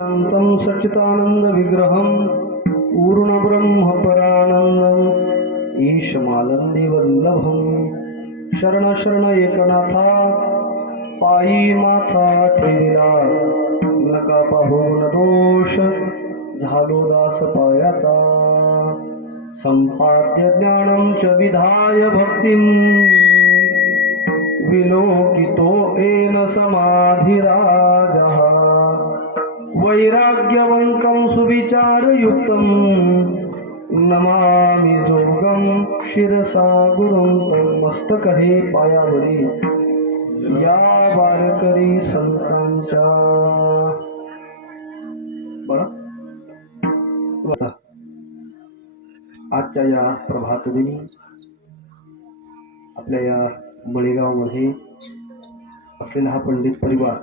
शान्तं सच्चिदानन्दविग्रहं पूर्णब्रह्मपरानन्दम् ईशमानन्दिवल्लभं शरण शरण एकनाथा पायी माथा ठेविला नका पाहू न दोष झालो दास पायाचा संपाद्य ज्ञानं च विधाय भक्तिं विलोकितो येन समाधिराजः वैराग्यवंतं सुविचारयुक्तं नमामि जोगं शिरसा गुरुं मस्तकहे पायावरी या वारकरी संतांच्या आजच्या या प्रभात दिनी आपल्या या मळेगावमध्ये असलेला हा पंडित परिवार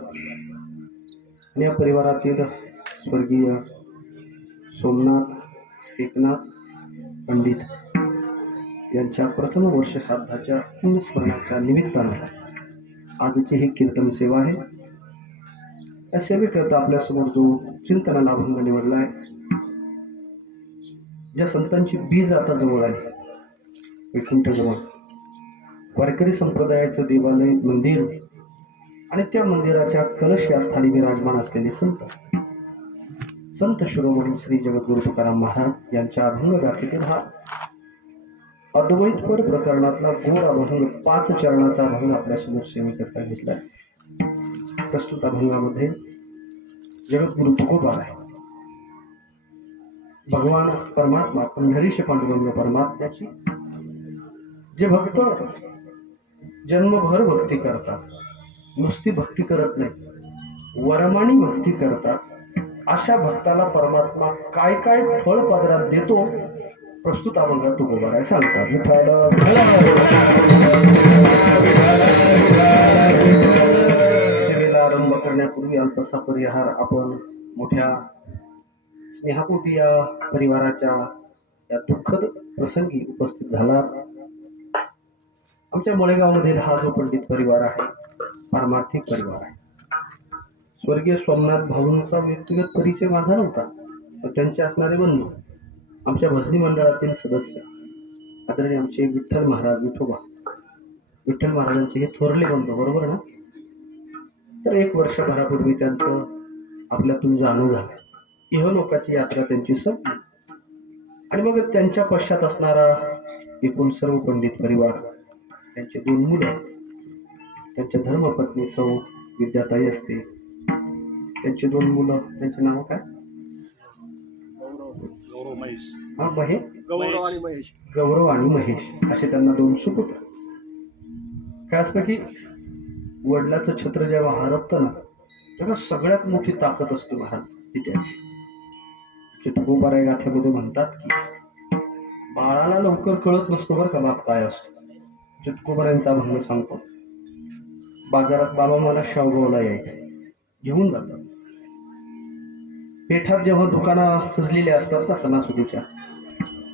आणि या परिवारातील स्वर्गीय सोमनाथ एकनाथ पंडित यांच्या प्रथम वर्ष श्राद्धाच्या पुण्यस्मरणाच्या निमित्तानं आजची ही कीर्तन सेवा आहे. या सेवेकरता आपल्यासमोर जो चिंतनाला अभंग निवडला आहे, ज्या संतांची बीज आता जवळ आली, वैकुंठ जवळ वारकरी संप्रदायाचं देवालय मंदिर आणि त्या मंदिराच्या कलश या स्थानी विराजमान असलेले संत शिरोमणी श्री जगद्गुरु तुकाराम महाराज यांच्या अभंग गाथेतील हा अद्वैतपर प्रकरणातला गोड अभंग 5 चरणाचा अभंग आपल्यासमोर सेवेकरता घेतला आहे. प्रस्तुत अभंगामध्ये जगद्गुरु तुकोबा आहे, भगवान परमात्मा पंढरीश पांडुरंग परमात्म्याची जे भक्त जन्मभर भक्ती करतात, नुसती भक्ती करत नाही, वरमानी भक्ती करतात, अशा भक्ताला परमात्मा काय काय फळ पदरात देतो प्रस्तुत अभंगात तुकोबा सांगतात. सेवेला आरंभ करण्यापूर्वी अल्पसा परिहार आपण मोठ्या स्नेहापोटी या परिवाराच्या या दुःखद प्रसंगी उपस्थित झाला. आमच्या मळेगावमधील हा जो पंडित परिवार आहे, पारमार्थिक परिवार आहे. स्वर्गीय सोमनाथ भाऊंचा व्यक्तिगत परिचय माझा नव्हता, तर त्यांचे असणारे बंधू, आमच्या भजनी मंडळातील सदस्य आदरणीय आमचे विठ्ठल महाराज विठ्ठल महाराजांचे हे थोरले बंधू, बरोबर ना. तर 1 वर्षभरापूर्वी त्यांचं आपल्यातून जाणं झालं. इहलोकाची यात्रा त्यांची संपली आणि मग त्यांच्या पश्चात असणारा एकूण सर्व पंडित परिवार, त्यांचे 2 मुलं, त्यांच्या धर्मपत्नी सौ विद्याताई असते, त्यांची 2 मुलं, त्यांचे नाव काय? गौरव आणि महेश असे त्यांना 2 सुपुत्र. काय असतं की वडिलाचं छत्र जेव्हा हरपतं ना, तेव्हा सगळ्यात मोठी ताकद असते महाराज ती त्याची. तुकोबाराय गाथ्यामध्ये म्हणतात की बाळाला लवकर कळत नसतो बरं का बाप काय असतो. तुकोबारायांचा अभंग सांगतो. बाजारात बाबा मला शेवगावला यायचं, घेऊन जातात. पेठात जेव्हा दुकानं सजलेली असतात ना सणासुदीच्या,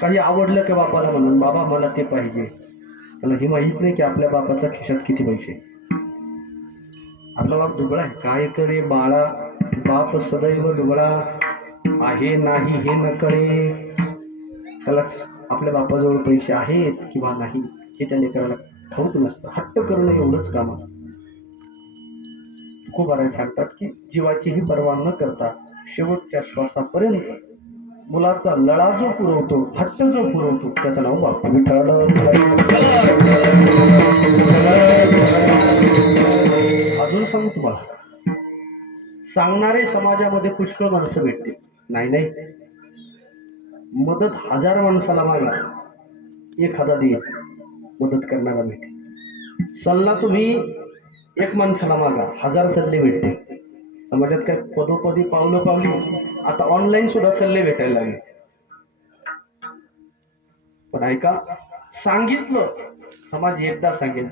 काही आवडलं की बापाला म्हणून बाबा मला ते पाहिजे. त्याला हे माहीत नाही की आपल्या बापाच्या खिशात किती पैसे. आपला बाप दुबळा आहे, काय करे बाळा, बाप सदैव दुबळा आहे नाही हे न कळे. त्याला आपल्या बापाजवळ पैसे आहेत किंवा नाही हे त्याने करायला ठाऊक नसतं. हट्ट करणं एवढंच काम असतं. तुकोबाराय सांगतात की जीवाचीही पर्वा न करता शेवटच्या श्वासापर्यंत मुलाचा लळा जो पुरवतो, हट्ट जो पुरवतो, त्याचं नाव बाप. विठ्ठल अजून सांगू तुम्हाला, सांगणारे समाजामध्ये पुष्कळ माणसं भेटते. नाही, मदत 1000 माणसाला मागा, 1 दे मदत करणारा भेटे. सल्ला तुम्ही 1 माणसाला मागा, 1000 सल्ले भेटते. समाजात काय पदोपदी पावली आता ऑनलाईन सुद्धा सल्ले भेटायला लागले. पण ऐका, सांगितलं समाज एकदा सांगेल,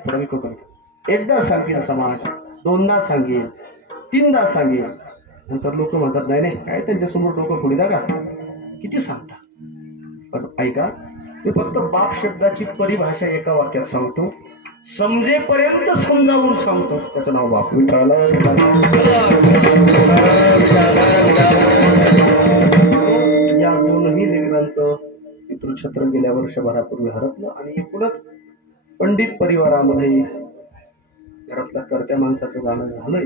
एकदा सांगेल समाज, 2दा सांगेल, 3दा सांगेल, नंतर लोक म्हणतात नाही काय त्यांच्यासमोर डोकं पुढे का किती सांगता. पण ऐका, मी फक्त बाप शब्दाची परिभाषा एका वाक्यात सांगतो, समजेपर्यंत समजावून सांगतो, त्याचं नाव बाप. विठ्ठल गेल्या वर्षभरापूर्वी हरपलं आणि एकूणच पंडित परिवारामध्ये घरातल्या कर्त्या माणसाचं जाणं झालंय.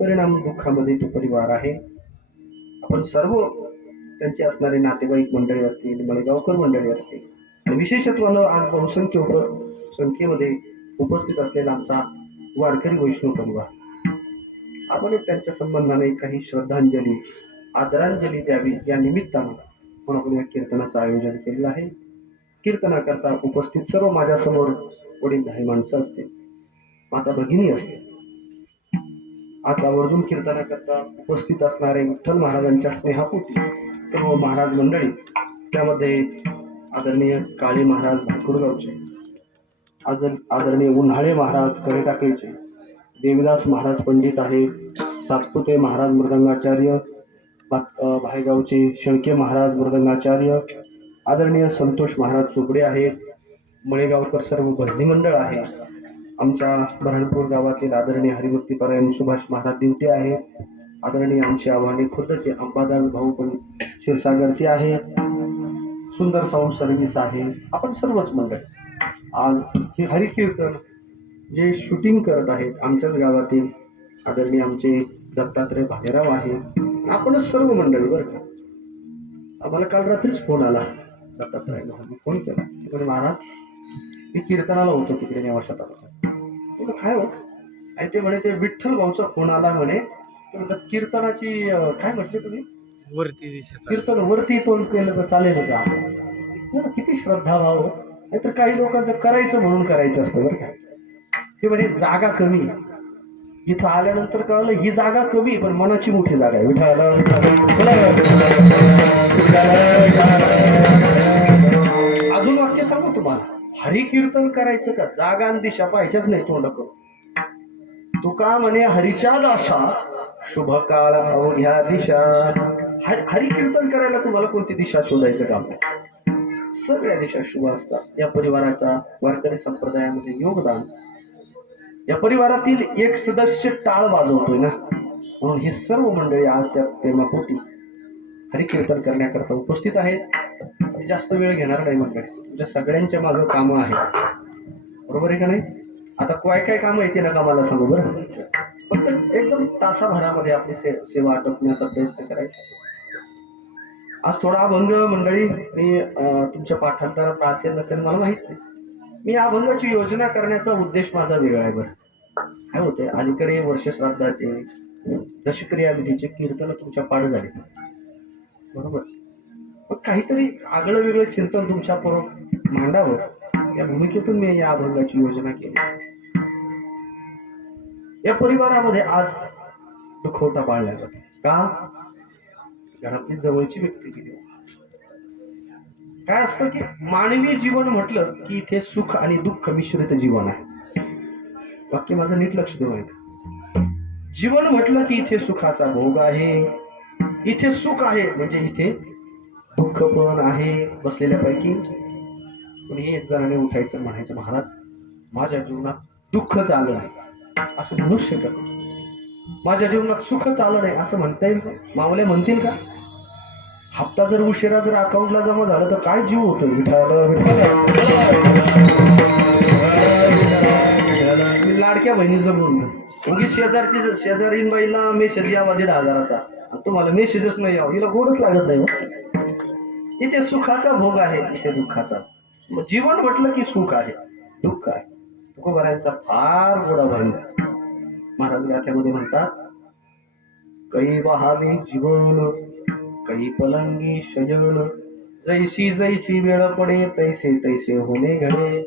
परिणाम दुःखामध्ये तो परिवार आहे. आपण सर्व त्यांचे असणारे नातेवाईक मंडळी असतील, मळेगावकर मंडळी असतील आणि विशेषत्वानं आज बहुसंख्य संख्येमध्ये उपस्थित असलेला आमचा वारकरी वैष्णव परिवार, आपण त्यांच्या संबंधाने काही श्रद्धांजली आदरांजली द्यावी या निमित्तानं म्हणून आपण या कीर्तनाचं आयोजन केलेलं आहे. कीर्तनाकरता उपस्थित सर्व माझ्यासमोर वडीलधारी माणसं असतील, माता भगिनी असतील. आज आवर्जून कीर्तनाकरता उपस्थित असणारे विठ्ठल महाराजांच्या स्नेहापोटी सर्व महाराज मंडळी, त्यामध्ये आदरणीय काळे महाराज भातकुरगावचे, आदरणीय उन्हाळे महाराज कडेटाकळीचे, देविदास महाराज पंडित आहे, सातपुते महाराज मृदंगाचार्य, भायगावचे शेळके महाराज मृदंगाचार्य, आदरणीय संतोष महाराज चोपडे आहेत, मळेगावकर सर्व भजनी मंडळ आहे, आमच्या बऱ्हाणपूर गावातील आदरणीय हरिभक्तीपरायण सुभाष महाराज दिवटे आहेत, आदरणीय आमचे आव्हाने खुर्दचे अंबादास भाऊ पण क्षीरसागरचे आहे, सुंदर साऊंड सर्व्हिस आहे. आपण सर्वच मंडळ आज हे हरिकीर्तन जे शूटिंग करत आहेत आमच्याच गावातील आदरणीय आमचे दत्तात्रय भालेराव आहे. आपणच सर्व मंडळी बरं का. आम्हाला काल रात्रीच फोन आला, दत्तात्रय फोन केला, तिकडे महाराज मी कीर्तनाला होतो तिकडे नेवाशात आला. काय हो, आणि ते म्हणे ते विठ्ठल भाऊचा फोन आला म्हणे, कीर्तनाची काय म्हटले तुम्ही वरती कीर्तन वरती तोंड केलं तर चालेल का. किती श्रद्धा भाव. नाहीतर काही लोकांचं करायचं म्हणून करायचं असतं बरं का. ते म्हणजे जागा कमी, इथं आल्यानंतर कळलं ही जागा कमी पण मनाची मोठी जागा आहे. अजून वाक्य सांगू तुम्हाला, हरी कीर्तन करायचं का जागा आणि दिशा पाहिजेच नाही तोंड करून. तुका म्हणे हरीच्या दाशा शुभ काळ अवघ्या दिशा. हरी कीर्तन करायला तुम्हाला कोणती दिशा शोधायचं काम नाही, सगळ्या दिशा शुभ असतात. या परिवाराचा वारकरी संप्रदायामध्ये योगदान, या परिवारातील एक सदस्य टाळ वाजवतोय ना, म्हणून ही सर्व मंडळी आज त्या प्रेमापोटी हरिकीर्तन करण्याकरता उपस्थित आहेत. जास्त वेळ घेणार नाही मंडळी, तुमच्या सगळ्यांच्या मागं कामं आहेत, बरोबर आहे का नाही. आता काय कामं येते ना का मला सांगू बरं. फक्त एकदम तासाभरामध्ये आपली सेवा आटोपण्याचा प्रयत्न करायचा. आज थोडा अभंग मंडळी मी तुमच्या पाठांतरात असेल नसेल मला माहित नाही. मी अभंगाची योजना करण्याचा उद्देश माझा वेगळा आहे. बरं काय होतंय, अलीकडे वर्षश्राद्धाचे दशक्रिया विधीचे कीर्तन तुमच्या पाठ झाले, बरोबर. मग काहीतरी आगळं वेगळं चिंतन तुमच्या पूर्व मांडावं या भूमिकेतून मी या अभंगाची योजना केली. या परिवारामध्ये आज दुखवटा पाळला जातो का, घरातली जवळची व्यक्ती गेली. काय असतं की मानवी जीवन म्हटलं की इथे सुख आणि दुःख मिश्रित जीवन आहे. वाक्य माझं नीट लक्ष देऊ. जीवन म्हटलं की इथे सुखाचा भोग आहे, इथे सुख आहे म्हणजे इथे दुःख पण आहे. बसलेल्यापैकी कोणी एक जणाने उठायचं, म्हणायचं महाराज माझ्या जीवनात दुःख आलं नाही असं म्हणू शकत, माझ्या जीवनात सुखच आलं नाही असं म्हणता येईल का. मावले म्हणतील का. हप्ता जर उशिरा जर अकाउंटला जमा झाला तर काय जीव होतो. मी लाडक्या बहिणीचं बोललो, उगीच शेजारीन बाईला मेसेज यावा 1,500चा आणि तुम्हाला मेसेजच नाही यावं, हिला गोडच लागत नाही. इथे सुखाचा भोग आहे, इथे दुःखाचा. जीवन म्हटलं की सुख आहे दुःख आहे. तुकोबारायांचा फार गोडा भाई महाराज गाथ्यामध्ये म्हणतात, कै बहावे जीवन कै पलंगी शयन, जैसी जैसी वेळ पडे तैसे तैसे होणे घडे.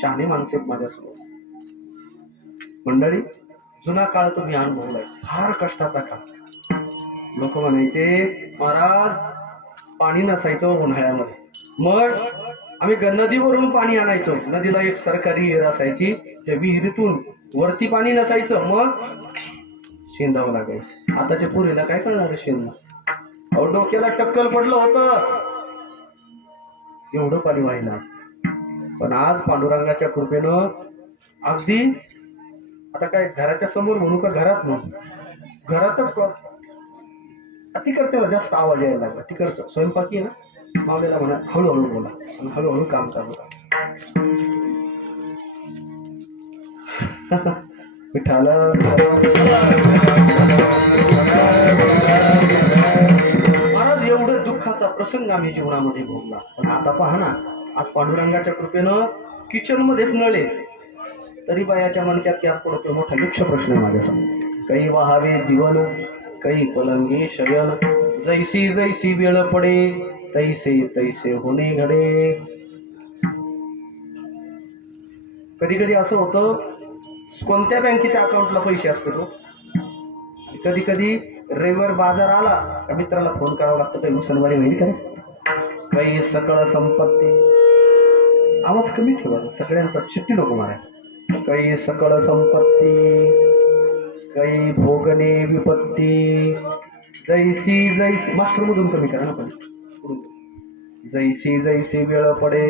शहाणे माणसे माझ्यासमोर मंडळी. जुना काळ तुम्ही अनुभवलाय, फार कष्टाचा काळ. लोक म्हणायचे महाराज पाणी नसायचं उन्हाळ्यामध्ये, मग आम्ही नदीवरून पाणी आणायचो. नदीला एक सरकारी विहीर असायची, त्या विहिरीतून वरती पाणी नसायचं, मग शेंदावं लागायचं. आताच्या पुरीला काय करणार शेंदा. अहो डोक्याला टक्कल पडलं होतं एवढं पाणी वाहिलं. पण आज पांडुरंगाच्या कृपेनं अगदी आता काय घराच्या समोर म्हणू का घरात म्हणू, घरातच तिकडच्याला जास्त आवाज यायला लागला. तिकडचं स्वयंपाकी आहे ना, मावलेला म्हणा हळूहळू बोला आणि हळूहळू काम चालू करा. विठाल महाराज, एवढं दुःखाचा प्रसंग आम्ही जीवनामध्ये भोगला. पण आता पहा ना, आज पांडुरंगाच्या कृपेनं किचन मध्येच नळे तरी बायाच्या मणक्यात गॅस पडतो. मोठा लक्ष प्रश्न आहे माझ्यासमोर. काही वाहावे जीवन, काही पलंगी शयन, जैसी जैसी वेळ पडे तैसे तैसे होणे घडे. कधी कधी असं होतं, कोणत्या बँकेच्या अकाउंटला पैसे असते तो. कधी कधी रविवार बाजार आला का मित्राला फोन करावा लागतो, काही शनिवारी होईल का. काही सकळ संपत्ती, आवाज कमी ठेवा सगळ्यांचा, चिट्टी नको मारा. काही सकळ संपत्ती, काही भोगणे विपत्ती, जैसी जैसी, मास्टर मधून कमी करा ना पण. जैसी जैसी वेळ पडे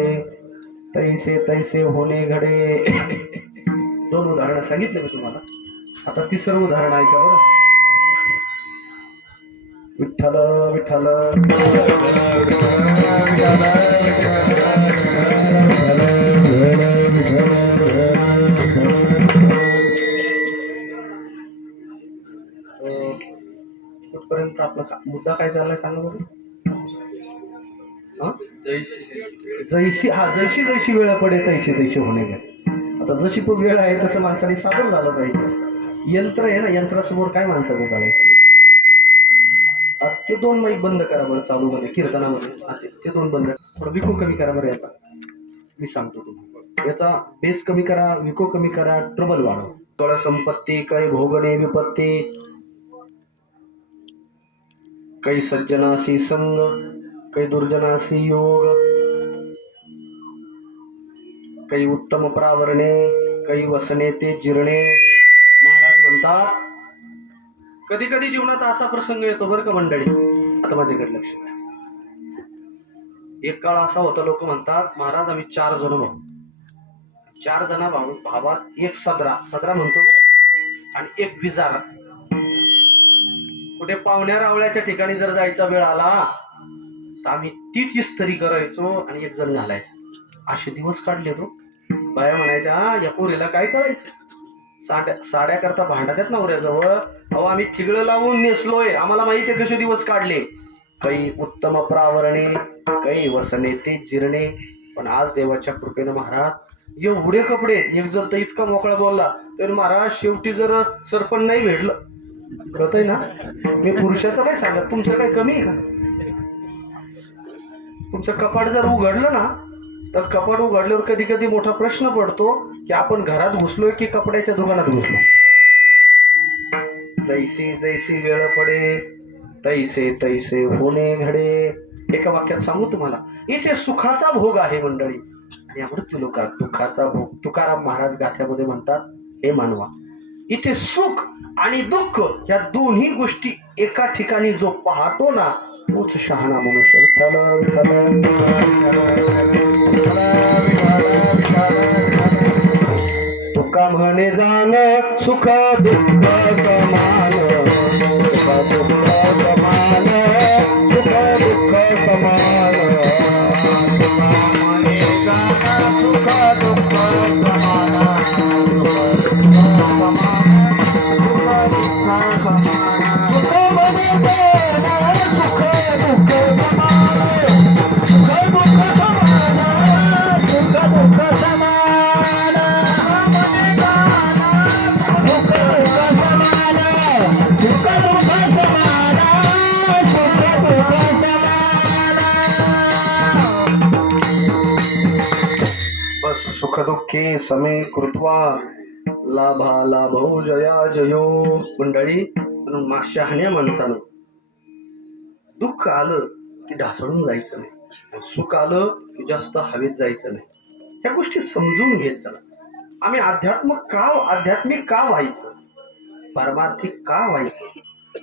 तैसे तैसे होणे घडे. 2 उदाहरणं सांगितले मी तुम्हाला. आता तिसरं उदाहरण ऐका बरं. विठ्ठल विठ्ठल कुठपर्यंत आपला मुद्दा काय चाललाय सांगा बरं. जैसी जैसी जैसी वेळ पडे तैसे तैसे होणे घडे. आता जशी पण वेळ आहे तसं माणसाने सादर झालं पाहिजे. यंत्र आहे ना, यंत्रासमोर काय माणसाचं चालायचं. ते 2 माईक बंद करा बरं चालू मध्ये कीर्तनामध्ये. ते 2 बंद, थोडं विको कमी करा बरं. याचा मी सांगतो तुम्हाला, याचा बेस कमी करा, विको कमी करा, ट्रबल वाढव. कळ संपत्ती, काही भोगणे विपत्ती, काही सज्जनाशी संग, काही दुर्जनाशी योग, काही उत्तम प्रावरणे, काही वसने ते जिरणे. महाराज म्हणतात, कधी कधी जीवनात असा प्रसंग येतो बरं का मंडळी. आता माझ्याकडे लक्ष द्या. एक काळ असा होता, लोक म्हणतात महाराज आम्ही 4 जण भाऊ, 4 जण भावात एक सदरा म्हणतो आणि एक विजारा. कुठे पाहुण्या रावळ्याच्या ठिकाणी जर जायचा वेळ आला तर आम्ही तीच इस्त्री करायचो आणि एक जण घालायचा. असे दिवस काढले तो. बाया म्हणायच्या, या पोरीला काय करायचं, साड्या करता भांडतात नवऱ्याजवळ. अहो आम्ही थिगळं लावून नेसलोय, आम्हाला माहिती आहे कसे दिवस काढले. काही उत्तम प्रावरणे, काही वसने ते जिरणे. पण आज देवाच्या कृपेनं महाराज एवढे कपडे. एक जर तर इतका मोकळा बोलला तर महाराज शेवटी जर सरपण नाही भेटलं, कळतंय ना. मी पुरुषाचं काय सांगत, तुमचं काय कमी आहे का. तुमचं कपाट जर उघडलं ना, तर कपाट उघडल्यावर कधी कधी मोठा प्रश्न पडतो की आपण घरात घुसलोय की कपड्याच्या दुकानात घुसलो. जैसी जैसी वेळ पडे तैसे तैसे होणे घडे. एका वाक्यात सांगू तुम्हाला, इथे सुखाचा भोग आहे मंडळी आणि मृत्यू लोकात दुःखाचा भोग. तुकाराम महाराज गाथ्यामध्ये म्हणतात, हे मानवा, इथे सुख आणि दुःख या दोन्ही गोष्टी एका ठिकाणी जो पाहतो ना, तोच शहाणा मनुष्य. तुका म्हणे जाण सुख दुःख समान, सुख दुःख समान, सुख दुःख समान. सुख दुःख समान, सुख दुःखे समे कृत्वा लाभा लाभो जया जयो. मंडळी, म्हणून शहाण्या माणसानं दुःख आलं की ढासळून जायचं नाही, सुख आलं की जास्त हवेत जायचं नाही. त्या गोष्टी समजून घेत चला. आम्ही आध्यात्मिक का व्हायचं, पारमार्थिक का व्हायचं,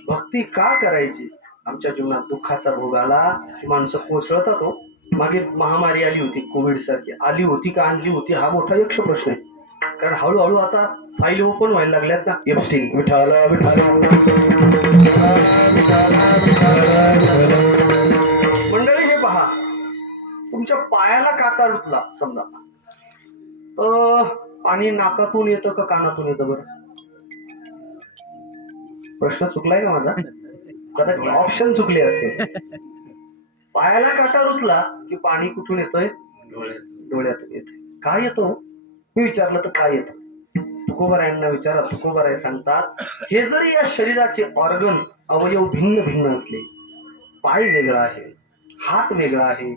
भक्ती का करायची. आमच्या जीवनात दुःखाचा भोग आला की माणसं कोसळतात हो. मागे महामारी आली होती, कोविड सारखी आली होती का आणली होती, हा मोठा यक्ष प्रश्न आहे. कारण हळूहळू आता फाईल ओपन व्हायला लागल्यात ना. एप्स्टीन विठाल विठाल. मंडळी हे पहा, तुमच्या पायाला काटा रुतला समजा, पाणी नाकातून येतं का कानातून येतं बरं? प्रश्न चुकलाय का माझा? कदाचित ऑप्शन चुकले असते. पायाला काटा रुतला की पाणी कुठून येतंय? डोळ्यातून येतंय. काय येतो? मी विचारलं तर काय येतं? तुकोबारायांना विचारा, तुकोबाराय सांगतात, हे जरी या शरीराचे ऑर्गन अवयव भिन्न भिन्न असले, पाय वेगळा आहे, हात वेगळा आहे,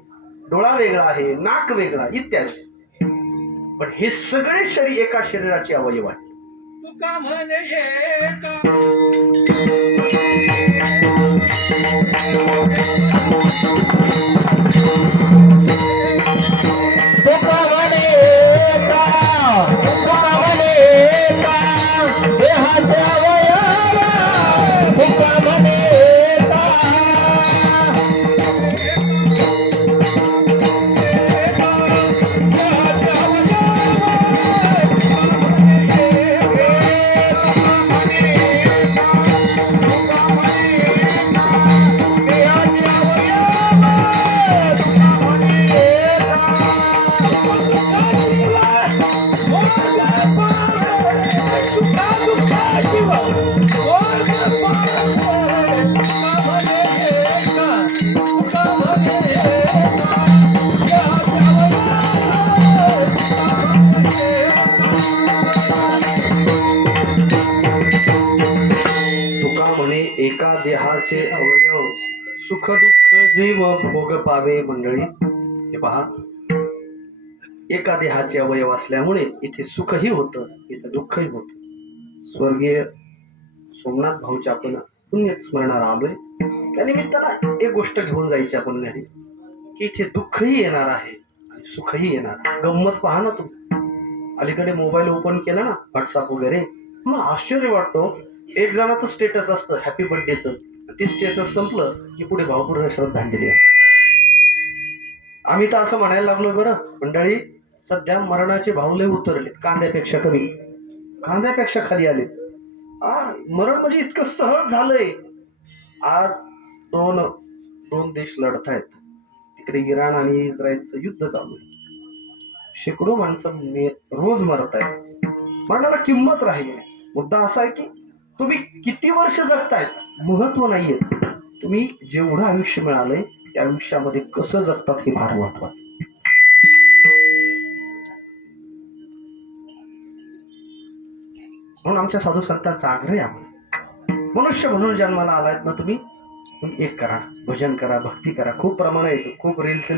डोळा वेगळा आहे, नाक वेगळा इत्यादी, पण हे सगळे शरीर एका शरीराचे अवयव आहेत. तुका म्हणे एका एका देहाचे अवयव सुख दुःख जीव भोग पावे. मंडळी हे पहा, एका देहाचे अवयव असल्यामुळे इथे सुखही होतं, इथे दुःखही होतं. स्वर्गीय सोमनाथ भाऊच्या आपण पुण्य स्मरणाला आलोय, त्या निमित्तानं एक गोष्ट घेऊन जायची आपण घरी, की इथे दुःखही येणार आहे आणि सुखही येणार. गंमत पहा ना तुम्ही, अलीकडे मोबाईल ओपन केला ना, व्हॉट्सअप वगैरे, मग आश्चर्य वाटतो. एक जणाचं स्टेटस असतं हॅपी बर्थडेचं, ते स्टेटस संपलं की पुढे भावपूर्ण श्रद्धांजली असते. आम्ही तर असं म्हणायला लागलोय बरं मंडळी, सध्या मरणाचे भाव लय उतरले, कांद्यापेक्षा कमी, कांद्यापेक्षा खाली आले. मरण म्हणजे इतकं सहज झालंय. आज दोन देश लढत आहेत, तिकडे इराण आणि इस्रायलचं युद्ध चालू आहे. शेकडो माणसं रोज मरत आहेत, मरणाला किंमत राहिली नाही. मुद्दा असा आहे की तुम्ही किती वर्ष जगतायत महत्व नाहीये, तुम्ही जेवढं आयुष्य मिळालंय त्या आयुष्यामध्ये कसं जगतात हे फार महत्वाचं. म्हणून आमच्या साधू संतांचा आग्रह आहे, मनुष्य म्हणून जन्माला आलायत ना तुम्ही एक करा, भजन करा, भक्ती करा. खूप प्रमाण येतो, खूप रील्स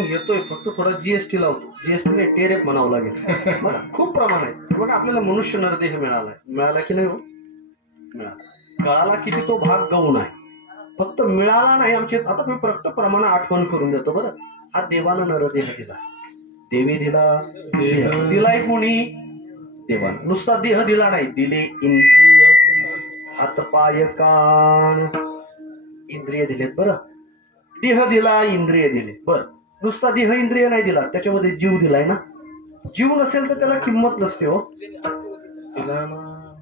घेतोय, फक्त थोडा जीएसटी लावतो. जीएसटी नाही, टेरेफ म्हणावं लागेल. मला खूप प्रमाण आहे बघा. आपल्याला मनुष्य नरदेह मिळाला की नाही हो? मिळाला. कळाला किती तो भाग गौण आहे, फक्त मिळाला नाही. आमचे आता मी प्रत्येक प्रमाण आठवण करून देतो बरं. हा देवानं नरदेह दिला, देवी दिलाय कोणी? देवानं. नुसता देह दिला नाही, दिले इंद्रिय, हात पाय कान, इंद्रिय दिलेत बरं. देह दिला, इंद्रिय दिले बरं. नुसता देह इंद्रिय नाही दिला, त्याच्यामध्ये जीव दिलाय ना. जीव नसेल तर त्याला किंमत नसते हो.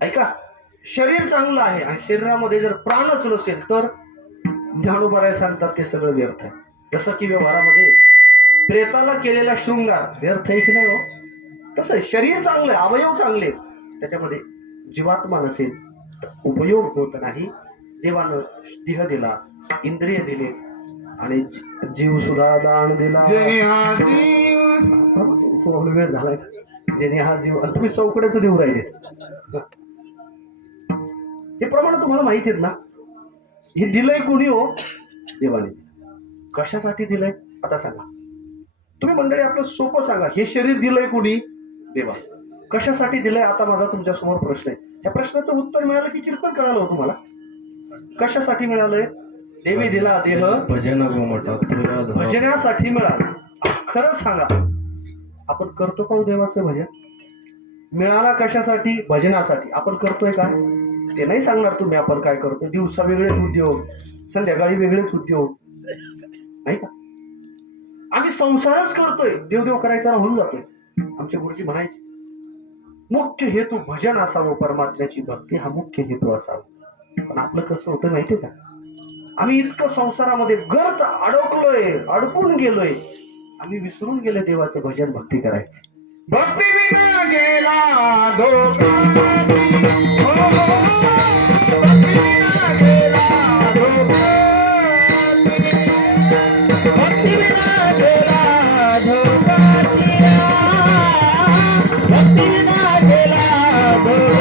ऐका, शरीर चांगलं आहे आणि शरीरामध्ये जर प्राणच नसेल तर ज्ञानोबराय सांगतात ते सगळं व्यर्थ आहे. जसं की व्यवहारामध्ये प्रेताला केलेला शृंगार व्यर्थ आहे की नाही हो, तसं शरीर चांगलं आहे, अवयव चांगले, त्याच्यामध्ये जीवात्मा नसेल तर उपयोग होत नाही. देवानं देह दिला, इंद्रिय दिले आणि जीव सुद्धा दान दिला. वेळ झालाय, जेणे हा जीव आणि तुम्ही चौकड्याचं देऊ राहिले. हे प्रमाण तुम्हाला माहिती आहेत ना. हे दिलंय कोणी हो? देवाने. कशासाठी दिलंय आता सांगा तुम्ही मंडळी. आपलं सोपं सांगा. हे शरीर दिलंय कोणी? देवा. कशासाठी दिलंय? आता माझा तुमच्या समोर प्रश्न आहे. या प्रश्नाचं उत्तर मिळालं की किरकोळ कळालं हो तुम्हाला. कशासाठी मिळालंय? देवी दिला देह भजनासाठी मिळाला. खरं सांगा आपण करतो का हो देवाचं भजन? मिळाला कशासाठी? भजनासाठी. आपण करतोय का? ते नाही सांगणार तुम्ही आपण काय करतो. दिवसा वेगळेच उद्योग, संध्याकाळी वेगळेच उद्योग, नाही का? आम्ही संसारच करतोय, देवदेव करायचा राहून जातोय. आमचे गुरुजी म्हणायचे मुख्य हेतू भजन असावं, परमात्म्याची भक्ती हा मुख्य हेतू असावा. पण आपलं कसं होतं माहितीये का? आम्ही इतकं संसारामध्ये गर्द अडकलोय, अडकून गेलोय, आम्ही विसरून गेले देवाचं भजन भक्ती करायची. भक्ती विना गेला धोका, भक्ती विना गेला धोका, भक्ती विना गेला धोका, भक्ती विना गेला धोका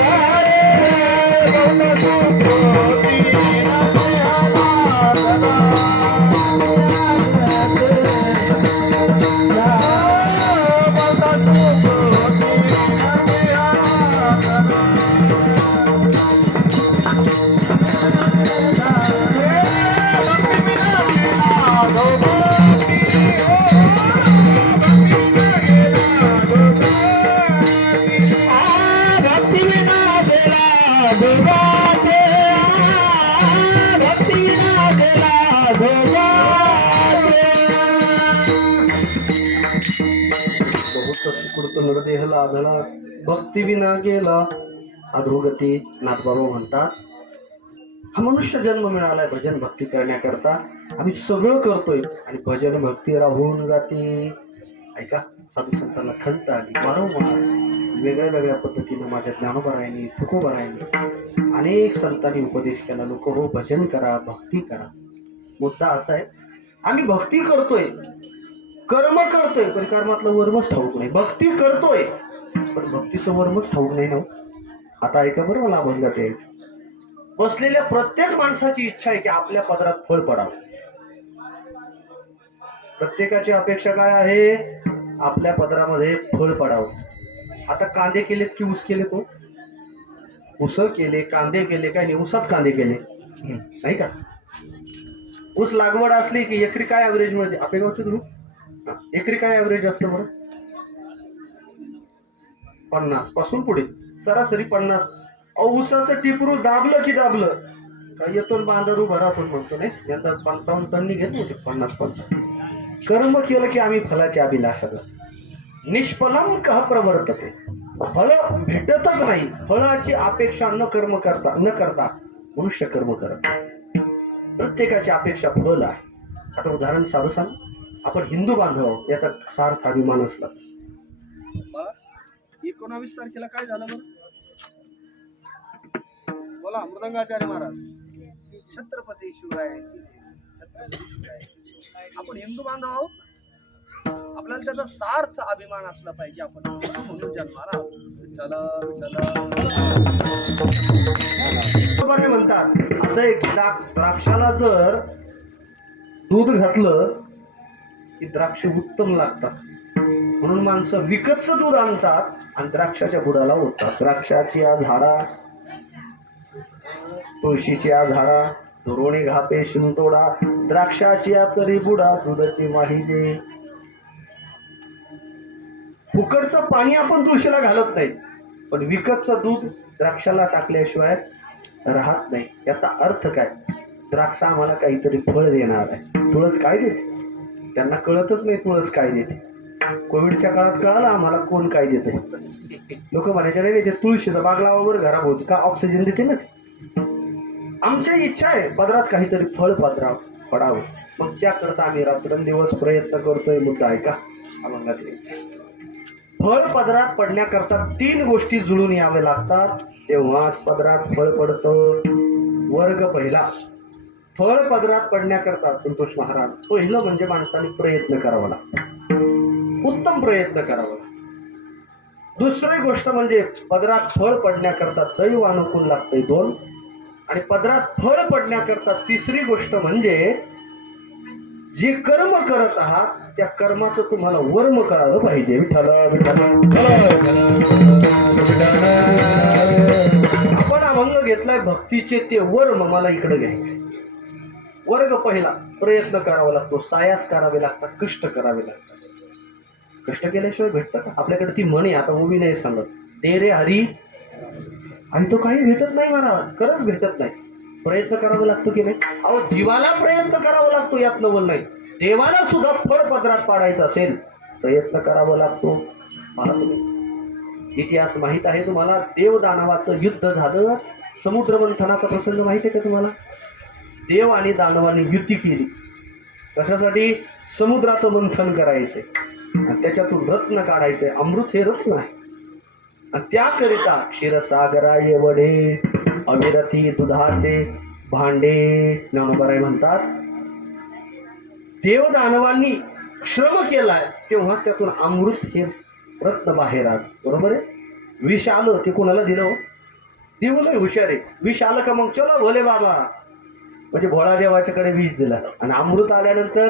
रे, भक्ती विना गेला अधोगती. नाथबाबा म्हणतात हा मनुष्य जन्म मिळालाय भजन भक्ती करण्याकरता. आम्ही सगळं करतोय आणि भजन भक्ती राहून जाते. ऐका, साधू संतांना खंत आली वारंवार वेगळ्या वेगळ्या पद्धतीनं. माझ्या ज्ञानोबरायांनी, तुकोबरायांनी, अनेक संतांनी उपदेश केला. लोक हो भजन करा, भक्ती करा. मुद्दा असा आहे आम्ही भक्ती करतोय, कर्म करतोय, पण कर्मातलं वर्मच ठाऊक नाही. भक्ती करतोय पण भक्तीचं वर्मच ठाऊक नाही ना. आता ऐका बरं, मला अभंगात यायचं. बसलेल्या प्रत्येक माणसाची इच्छा आहे की आपल्या पदरात फळ पडावं. प्रत्येकाची अपेक्षा काय आहे? आपल्या पदरामध्ये फळ पडावं. आता कांदे केलेत की ऊस केले? तो ऊस केले, कांदे केले, काय नाही ऊसात कांदे केले, नाही का? ऊस लागवड असली की एकरी काय ॲव्हरेज मिळते? आपेगावचे ग्रुप एकरी काय ॲव्हरेज असतं बरं? 50 पासून पुढे सरासरी 50. ऊसाचं टिपरू दाबलं की दाबलं काय येतो बांधारू भरातून म्हणतो नाही. यंदा 55 टन घेत होते. 50-55 कर्म केलं की आम्ही फलाची अभिलाषा करतो. निष्फलम कह प्रवर्तते. फळ भेटतच नाही. फळाची अपेक्षा न करता मनुष्य कर्म करत. प्रत्येकाची अपेक्षा फळ आहे. आता उदाहरण साधं सांग. आपण हिंदू बांधव आहोत याचा सार्थ अभिमान असला. 19 तारखेला काय झालं बरं? बोला मृदंगाचार्य महाराज. छत्रपती शिवरायांची. आपण हिंदू बांधव आहोत, आपल्याला त्याचा सार्थ अभिमान असला पाहिजे. आपण म्हणून जन्माला म्हणतात असं एक द्राक्षाला जर दूध घातलं की द्राक्ष उत्तम लागतात. म्हणून माणसं विकतचं दूध आणतात आणि द्राक्षाच्या बुडाला ओततात. द्राक्षाची झाडा, तुळशीची झाडा, दुरोणी घापे शिंतोडा, द्राक्षाची तरी बुडा, दुधाची माही दे. फुकटचं पाणी आपण तुळशीला घालत नाही, पण विकतचं दूध द्राक्षाला टाकल्याशिवाय राहत नाही. याचा अर्थ काय? द्राक्ष आम्हाला काहीतरी फळ देणार आहे. तुळस काय देते? त्यांना कळतच नाही तुळस काय देते. कोविडच्या काळात कळालं आम्हाला कोण काय देते. लोक म्हणायचे नाही ते तुळशीचा बाग लावावर घराभोवती का ऑक्सिजन देते ना. आमची इच्छा आहे पदरात काहीतरी फळ पडावं. मग त्याकरता आम्ही रात्रंदिवस प्रयत्न करतोय. मुद्दा ऐका अभंगातले. फळ पदरात पडण्याकरता 3 गोष्टी जुळून यावे लागतात, तेव्हाच पदरात फळ पडतं. वर्ग पहिला. फळ पदरात पडण्याकरता संतोष महाराज पहिलं म्हणजे माणसाने प्रयत्न करावा लागतो. उत्तम प्रयत्न करावा लागतो. दुसरी गोष्ट म्हणजे पदरात फळ पडण्याकरता दैव अनुकूल लागतंय 2. आणि पदरात फळ पडण्याकरता तिसरी गोष्ट म्हणजे जे कर्म करत आहात त्या कर्माचं तुम्हाला वर्म कळालं पाहिजे. विठ्ठल विठ्ठल आपण अभंग घेतलाय भक्तीचे ते वर्म मला इकडे घ्यायचे. वर्ग पहिला प्रयत्न करावा लागतो, सायास करावे लागतात, कष्ट करावे लागतात. कष्ट केल्याशिवाय भेटतं का? आपल्याकडे ती म्हणे आता उभी नाही सांगत, दे रे हरी, आणि तो काही भेटत नाही महाराज, खरंच भेटत नाही. प्रयत्न करावा लागतो की नाही? अहो जीवाला प्रयत्न करावा लागतो, यात नवल नाही. देवाला सुद्धा फळ पदरात पाडायचं असेल प्रयत्न करावा लागतो. मला तुम्ही इतिहास माहित आहे तुम्हाला, देव दानवाचं युद्ध झालं, समुद्र मंथनाचा प्रसंग माहिती आहे का तुम्हाला? देव आणि दानवांनी युती केली. कशासाठी? समुद्राचं मंथन करायचंय आणि त्याच्यातून रत्न काढायचंय. अमृत हे रत्न आहे आणि त्याकरिता क्षीरसागरा एवढे अविरथी दुधाचे भांडे ज्ञानोबाराय म्हणतात. देवदानवांनी श्रम केलाय तेव्हा त्यातून अमृत हे रत्न बाहेर आलं. बरोबर आहे. विष आलं ते कोणाला दिलं? देव लय हुशार आहे. विष आलं का मग चलो भोले बाबा, म्हणजे भोळा देवाच्याकडे विष दिला आणि अमृत आल्यानंतर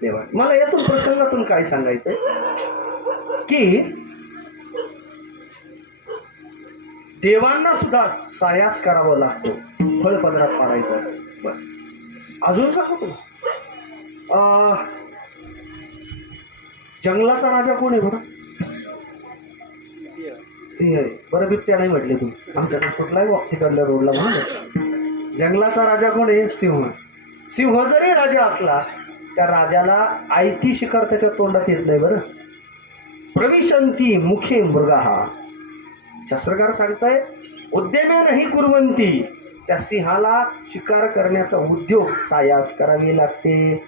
देवा. मला यातून प्रसंगातून काय सांगायचंय की देवांना सुद्धा सायास करावा लागतो फळ पदरात पाडायचं असेल. बर अजून सांगतो तुला, जंगलाचा राजा कोण आहे बरं? सिंह आहे. बरं बिबट्या नाही म्हटले तुम्ही, आमच्याकडे सुटलाय वापतीकडल्या रोडला म्हणून. जंगलाचा राजा कोण आहे? सिंह. सिंह जरी राजा असला त्या राजाला आयती शिकार त्याच्या तोंडात येत नाही. बरं प्रविशंती मुखे मृगाहा, शास्त्रकार सांगताय उद्यमे नाही कुर्वंती. त्या सिंहाला शिकार करण्याचा उद्योग सायास करावे लागते.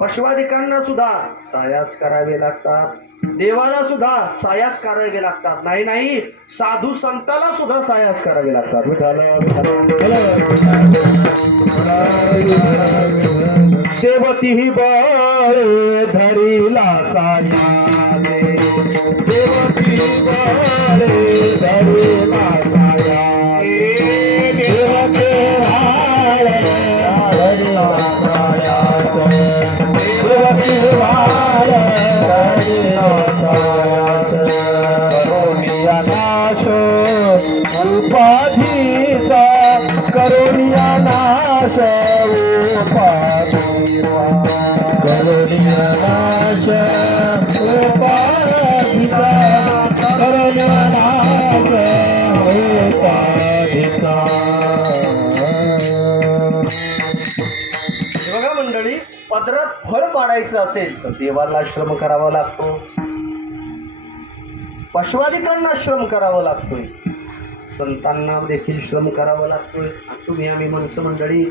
पशवादिकांना सुद्धा सायास करावे लागतात. देवाला सुद्धा सायास करावे लागतात. नाही नाही साधू संताला सुद्धा सायास करावे लागतात. देवती ही बळे धरीला सायासे, देवती बळे धरीला सायासे, देवते धरीला सायासे, देवती करोनिया नाश उपाधीचा, करोनिया नाश उपाधीचा, करोनिया नाश उपाधीचा, करोनिया नाश उपाधीचा. बघा मंडळी, पदरात फळ पाडायचं असेल तर देवाला श्रम करावा लागतो, पशवादिकांना श्रम करावा लागतोय, संतांना देखील श्रम करावा लागतोय. तुम्ही आम्ही माणसं मंडळी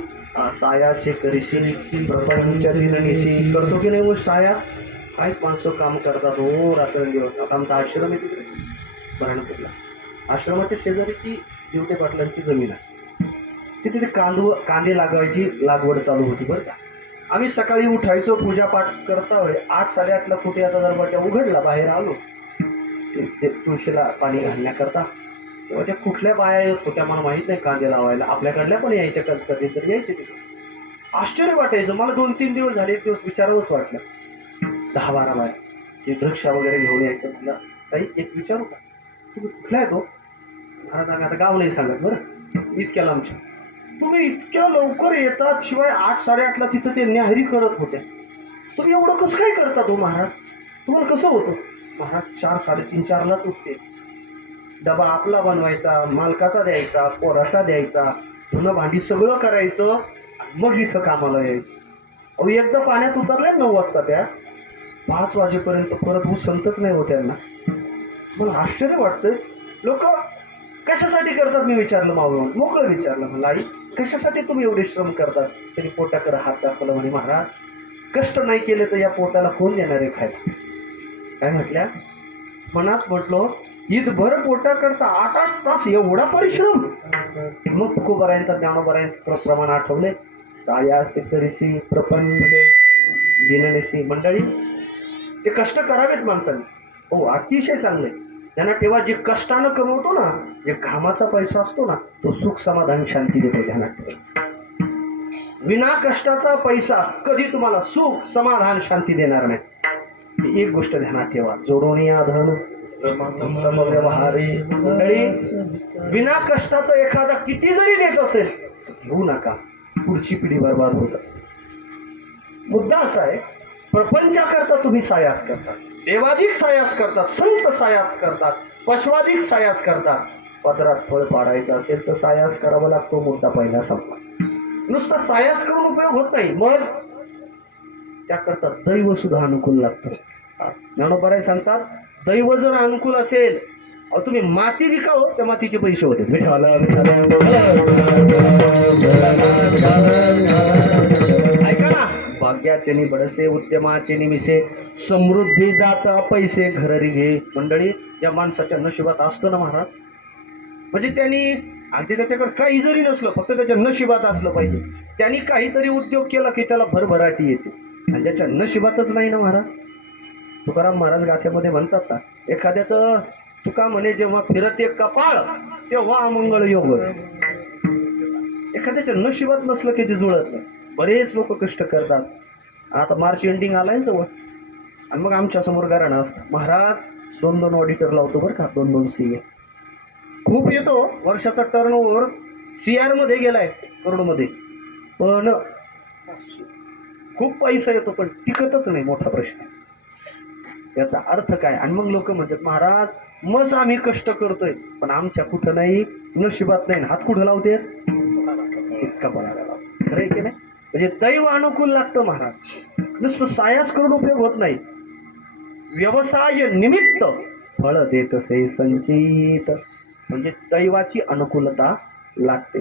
सायाशे करीशी प्रपंच दिननिशी करतो की नाही? व साया काय माणसं काम करतात हो रात्रंदिवस. आता आमचा आश्रम आहे तिकडे बऱ्हाणपूरला, आश्रमाच्या शेजारी ती दिवटे पाटलांची जमीन आहे. तिथे कांदे लागवायची लागवड चालू होती. बरं का, आम्ही सकाळी उठायचो, पूजापाठ करता वेळे 8-8:30ला फुट्याचा दरवाजा उघडला, बाहेर आलो ते तुळशीला पाणी घालण्याकरता. तेव्हा त्या कुठल्या बाया येत होत्या मला माहीत नाही कांदे लावायला, आपल्याकडल्या पण यायच्या कधी तरी यायचे. तिथे आश्चर्य वाटायचं मला. 2-3 दिवस झाले, एक दिवस विचारावंच वाटलं. 10-12 बाया ते वृक्षा वगैरे घेऊन यायचं. म्हटलं काही एक विचारू का, तुम्ही कुठला आहे तो? महाराज आम्ही आता गाव नाही सांगत बरं, इतक्या लांबच्या. तुम्ही इतक्या लवकर येतात, शिवाय 8-8:30ला तिथं ते न्याहरी करत होत्या. तुम्ही एवढं कसं काय करता तो महाराज? तुम्हाला कसं होतं? महाराज 4-3:30-4लाच उठते. डबा आपला बनवायचा, मालकाचा द्यायचा, पोराचा द्यायचा, धुणं भांडी सगळं करायचं, मग इथं कामाला यायचं. अहो एकदा पाण्यात उतरल्या 9 वाजता त्या 5 वाजेपर्यंत परत उसंतच नाही होत त्यांना. मला आश्चर्य वाटतंय लोक कशासाठी करतात. मी विचारलं मावळून, मोकळं विचारलं, म्हणलं आई कशासाठी तुम्ही एवढे श्रम करतात? त्यांनी पोटाकडे हात दाखवला, म्हणे महाराज कष्ट नाही केले तर या पोटाला कोण देणार आहे खायला? काय म्हटल्या? मनात म्हटलं ईदभर पोटा करता 8-8 तास एवढा परिश्रम. मग तुकोबारायांचा ज्ञानोबारायांचं प्रमाण आठवले. सायासे करीसी प्रपंच दिननिसी. मंडळी ते कष्ट करावेत माणसाने. हो अतिशय चांगले. त्यांना तेव्हा जे कष्टानं कमवतो ना, जे घामाचा पैसा असतो ना, तो सुख समाधान शांती देतो. ध्यानात ठेवा, विना कष्टाचा पैसा कधी तुम्हाला सुख समाधान शांती देणार नाही. ही एक गोष्ट ध्यानात ठेवा. जोडून या धन उत्तम व्यवहारे. मंडळी, विना कष्टाचं एखादा किती जरी देत असेल घेऊ नका, पुढची पिढी बर्बाद होत असते. मुद्दा असा आहे, प्रपंचाकरता तुम्ही सायास करतात, देवाधिक सायास करतात, संत सायास करतात, पशवाधिक सायास करतात. पदरात फळ पाडायचं असेल तर सायास करावा लागतो. मुद्दा पहिला संपला. नुसतं सायास करून उपयोग होत नाही, मग त्याकरता दैव सुद्धा अनुकूल लागतं. ज्ञानोबराय सांगतात, दैव जर अनुकूल असेल, अहो तुम्ही माती विकाव, त्या मातीचे पैसे होते. ऐका ना, भाग्याचे नि बडसे उद्यमाचे निमिसे समृद्धी जाता पैसे घररी घे. मंडळी, या माणसाच्या नशिबात असतं ना महाराज, म्हणजे त्यांनी अगदी त्याच्याकडे काही जरी नसलं, फक्त त्याच्या नशिबात असलं पाहिजे. त्यांनी काहीतरी उद्योग केला की त्याला भरभराटी येते. आणि ज्याच्या नशिबातच नाही ना महाराज, तुकाराम महाराज गाथ्यामध्ये म्हणतात ना, एखाद्याचं तुका म्हणे जेव्हा फिरते कपाळ तेव्हा अमंगळ योग. एखाद्याच्या नशिबात नसलं की ते जुळत नाही. बरेच लोक कष्ट करतात. आता मार्च एंडिंग आलाय जवळ, आणि मग आमच्या समोर गारणं असतं, महाराज 2-2 ऑडिटर लावतो बरं का, 2-2 CA. खूप येतो, वर्षाचा टर्नओव्हर CR मध्ये गेलाय करोडमध्ये, पण खूप पैसा येतो पण टिकतच नाही. मोठा प्रश्न, याचा अर्थ काय? आणि मग लोक म्हणतात, महाराज मग आम्ही कष्ट करतोय पण आमच्या कुठं नाही, नशिबात नाही. हात कुठं लावते? इतका बनायला लावतो. खरं आहे की नाही? म्हणजे दैव अनुकूल लागतं महाराज. नुसतं सायास करून उपयोग होत नाही. व्यवसाय निमित्त फळ देतसे संचित, म्हणजे दैवाची अनुकूलता लागते.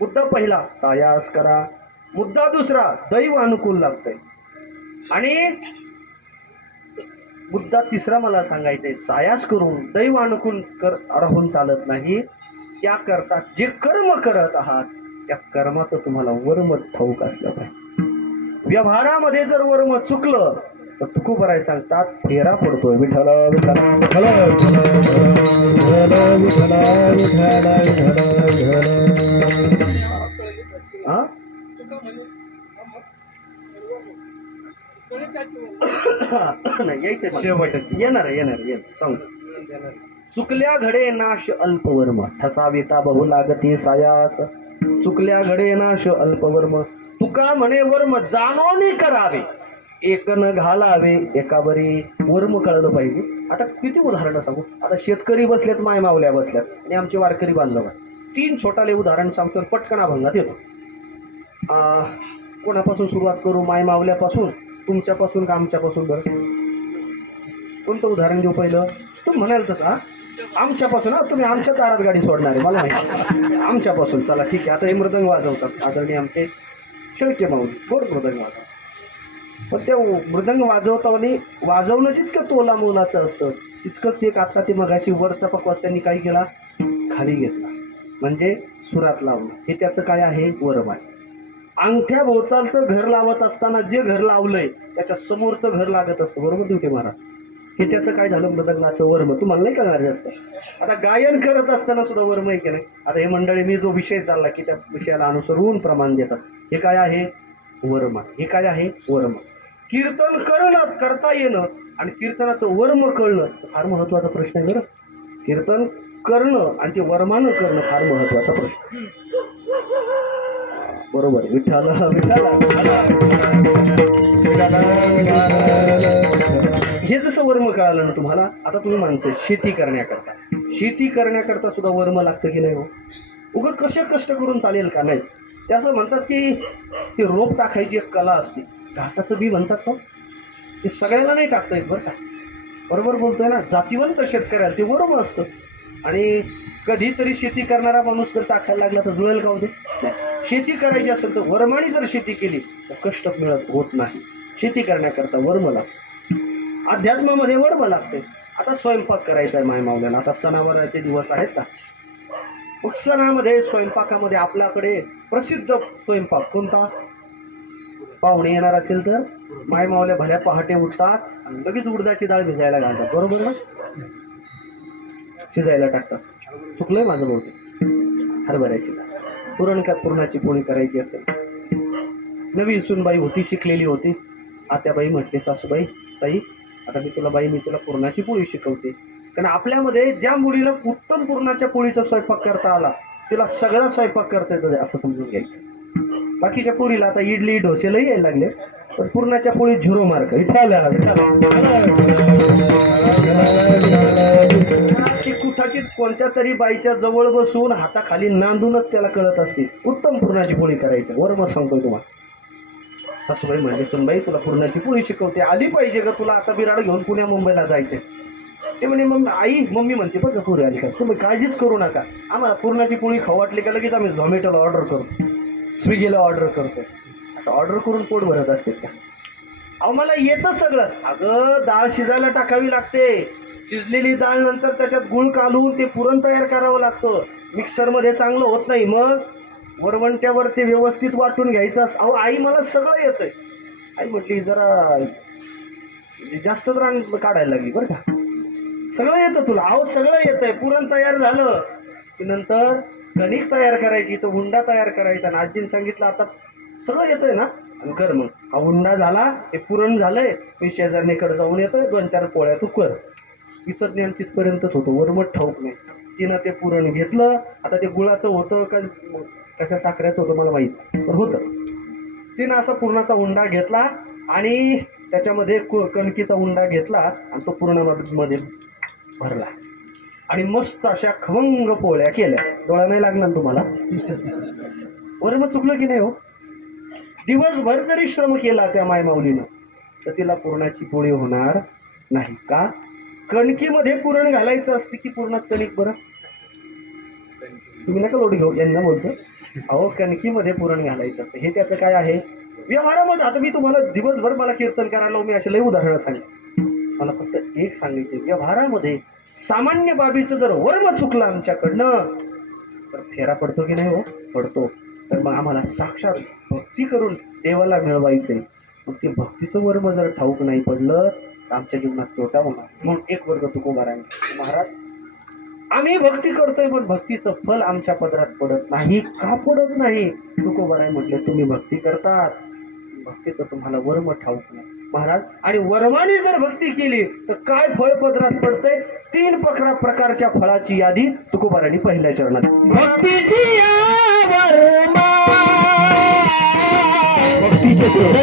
मुद्दा पहिला, सायास करा. मुद्दा दुसरा, दैव अनुकूल लागतंय. आणि मुद्दा तिसरा मला सांगायचंय, सायास करून दैव अनुकूल राहून चालत नाही. त्याकरता जे कर्म करत आहात त्या कर्माचं तुम्हाला वर्म ठाऊक असलं पाहिजे. व्यवहारामध्ये जर वर्म चुकलं तर तुकोबराय सांगतात, फेरा पडतोय. विठ्ठल विठ्ठल हा नाही यायचंय, येणार सांग. चुकल्या घडे नाश अल्पवर्म, ठसाविता बहु लागती सायास. चुकल्या घडे नाश अल्पवर्म, तुका म्हणे वर्म जाणोनी करावे, एक न घालावे एकाबरी. वर्म कळलं पाहिजे. आता किती उदाहरणं सांगू. आता शेतकरी बसल्यात, माय मावल्या बसल्यात, आणि आमचे वारकरी बांधव. 3 छोटाले उदाहरण सांगतो, पटकन अभंगात येतो. कोणापासून सुरुवात करू? माय मावल्यापासून, तुमच्यापासून का आमच्यापासून? बरं कोणतं उदाहरण देऊ पहिलं? तुम्ही म्हणाल तसं आमच्यापासून. तुम्ही आमच्या दारात गाडी सोडणार आहे मला माहिती. आमच्यापासून चला ठीक आहे. आता हे मृदंग वाजवतात आदरणीय आमचे शेळके माऊली, गोड मृदंग वाजवतात. पण ते मृदंग वाजवणं जितकं तोला मोलाचं असतं तितकंच एक आता ते मगाशी वरचा पकवास त्यांनी काय केला, खाली घेतला, म्हणजे सुरात लावलं. हे त्याचं काय आहे? वर्म आहे. अंगठ्या भोवतालचं घर लावत असताना जे घर लावलंय त्याच्या समोरचं घर लागत असतं, बरोबर दिवटे महाराज? हे त्याचं काय झालं? मृदंगाचं वर्म. तुम्हाला नाही कळणार जास्त. आता गायन करत असताना सुद्धा वर्म आहे की नाही? आता हे मंडळी मी जो विषय चालला की त्या विषयाला अनुसरून प्रमाण देतात, हे काय आहे? वर्म. हे काय आहे? वर्म. कीर्तन करणं, करता येणं आणि कीर्तनाचं वर्म कळणं फार महत्वाचा प्रश्न आहे बरं. कीर्तन करणं आणि ते वर्मानं करणं फार महत्वाचा प्रश्न. बरोबर. विठ्ठल हे जसं वर्म कळालं ना तुम्हाला. आता तुम्ही माणसं शेती करण्याकरता सुद्धा वर्म लागतं की नाही हो? उगं कसे कष्ट करून चालेल का? नाही. ते असं म्हणतात की ते रोप टाकायची एक कला असते. घासाचं बी म्हणतात का? ते सगळ्याला नाही टाकता येत बरं का. बरोबर बोलतोय ना. जातीवंत शेतकऱ्याला ते वर्म असतं. आणि कधीतरी शेती करणारा माणूस जर टाकायला लागला तर जुळेल का होते? शेती करायची असेल तर वर्माने जर शेती केली तर कष्ट मिळत होत नाही. शेती करण्याकरता वर्म लागतं. अध्यात्मामध्ये वर्म लागते. आता स्वयंपाक करायचा आहे माय मावल्याला. आता सणावाराचे दिवस आहेत का? मग सणामध्ये स्वयंपाकामध्ये आपल्याकडे प्रसिद्ध स्वयंपाक कोणता? पाहुणे येणार असेल तर माय मावल्या भल्या पहाटे उठतात आणि लगेच उडदाची डाळ भिजायला घालतात, बरोबर ना? शिजायला टाकतात. चुकलंय माझं बहुतेक. हरभऱ्याची डाळ पुरण का पुरणाची पोळी करायची असेल, नवी सुनबाई होती, शिकलेली होती. आत्याबाई म्हटले सासूबाई, ताई आता मी तुला पुरणाची पोळी शिकवते. कारण आपल्यामध्ये ज्या मुलीला उत्तम पुरणाच्या पोळीचा स्वयंपाक करता आला तिला सगळा स्वयंपाक करता येतो असं समजून घ्यायचं. बाकीच्या पोळीला आता इडली डोसेलाही यायला लागले, पण पुरणाच्या पोळी 0 मार्क. ती कुठाची कोणत्या तरी बाईच्या जवळ बसून हाताखाली नांदूनच त्याला कळत असते उत्तम पुरणाची पोळी करायची. वर मग सांगतोय तुम्हाला. सासूबाई म्हणजे सुनबाई तुला पुरणाची पोळी शिकवते, आली पाहिजे का तुला, आता बिराड घेऊन पुण्या मुंबईला जायचे. ते म्हणे मग मम्मी म्हणते बघा पोळी आली का, तुम्ही काळजीच करू नका, आम्हाला पुरणाची पोळी खाऊ वाटली का लगेच आम्ही झोमॅटोला ऑर्डर करतो, स्विगीला ऑर्डर करतो. असं ऑर्डर करून पोट भरत असते का? अहो मला येतं सगळं. अगं डाळ शिजायला टाकावी लागते, शिजलेली डाळ नंतर त्याच्यात गुळ घालून ते पुरण तयार करावं लागतं. मिक्सरमध्ये चांगलं होत नाही, मग वरवंट्यावर ते व्यवस्थित वाटून घ्यायचं. अहो आई मला सगळं येतंय. आई म्हटली जरा जास्तच रांग काढायला लागली बरं का, सगळं येतं तुला. अहो सगळं येतंय. पुरण तयार झालं की नंतर कणिक तयार करायची, तो हुंडा तयार करायचा. आणि आजीने सांगितलं आता सगळं येतंय ना, आणि कर मग. हा हुंडा झाला, हे पुरण झालंय, मी शेजारणीकडे जाऊन येतोय, 2-4 पोळ्या तू कर. तिचं ज्ञान तिथपर्यंतच होतं, वरमट ठाऊक नाही. तिनं ते पुरण घेतलं. आता ते गुळाचं होतं का कशा साखरेचं होतं मला माहीत, पण होतं. तिनं असा पुरणाचा उंडा घेतला आणि त्याच्यामध्ये कणकीचा उंडा घेतला आणि तो पुरणामध्ये भरला आणि मस्त अशा खमंग पोळ्या केल्या. डोळा नाही लागला तुम्हाला? बरं मग चुकलं की नाही हो? दिवसभर जरी श्रम केला त्या मायमाऊलीनं तर तिला पुरणाची पोळी होणार नाही. का? कणकीमध्ये पुरण घालायचं असते की पुरणात कणिक? बरं तुम्ही नका लोडी घेऊ, यांना बोलतो. अहो कणकीमध्ये पुरण घालायचं असतं, हे त्याचं काय आहे व्यवहारामध्ये. आता मी तुम्हाला दिवसभर मला कीर्तन करायला मी असे लई उदाहरणं सांगितलं, मला फक्त एक सांगायचे, व्यवहारामध्ये सामान्य बाबीचं जर वर्म चुकलं आमच्याकडनं तर फेरा पडतो की नाही हो? पडतो. तर मग आम्हाला साक्षात भक्ती करून देवाला मिळवायचंय. मग ते भक्तीचं वर्म जर ठाऊक नाही पडलं तर आमच्या जीवनात तोटा होणार. म्हणून एक वर्ग तुकोबा आहे, महाराज आम्ही भक्ती करतोय पण भक्तीचं फल आमच्या पदरात पडत नाही. का पडत नाही? तुकोबाराय म्हटले तुम्ही भक्ती करतात, भक्तीचं तुम्हाला वर्म ठाऊक नाही महाराज. आणि वर्माने जर भक्ती केली तर काय फळ पदरात पडतंय? 3 प्रकारच्या फळाची यादी तुकोबारांनी पहिल्या चरणात. भक्तीची वर्मा, भक्तीचे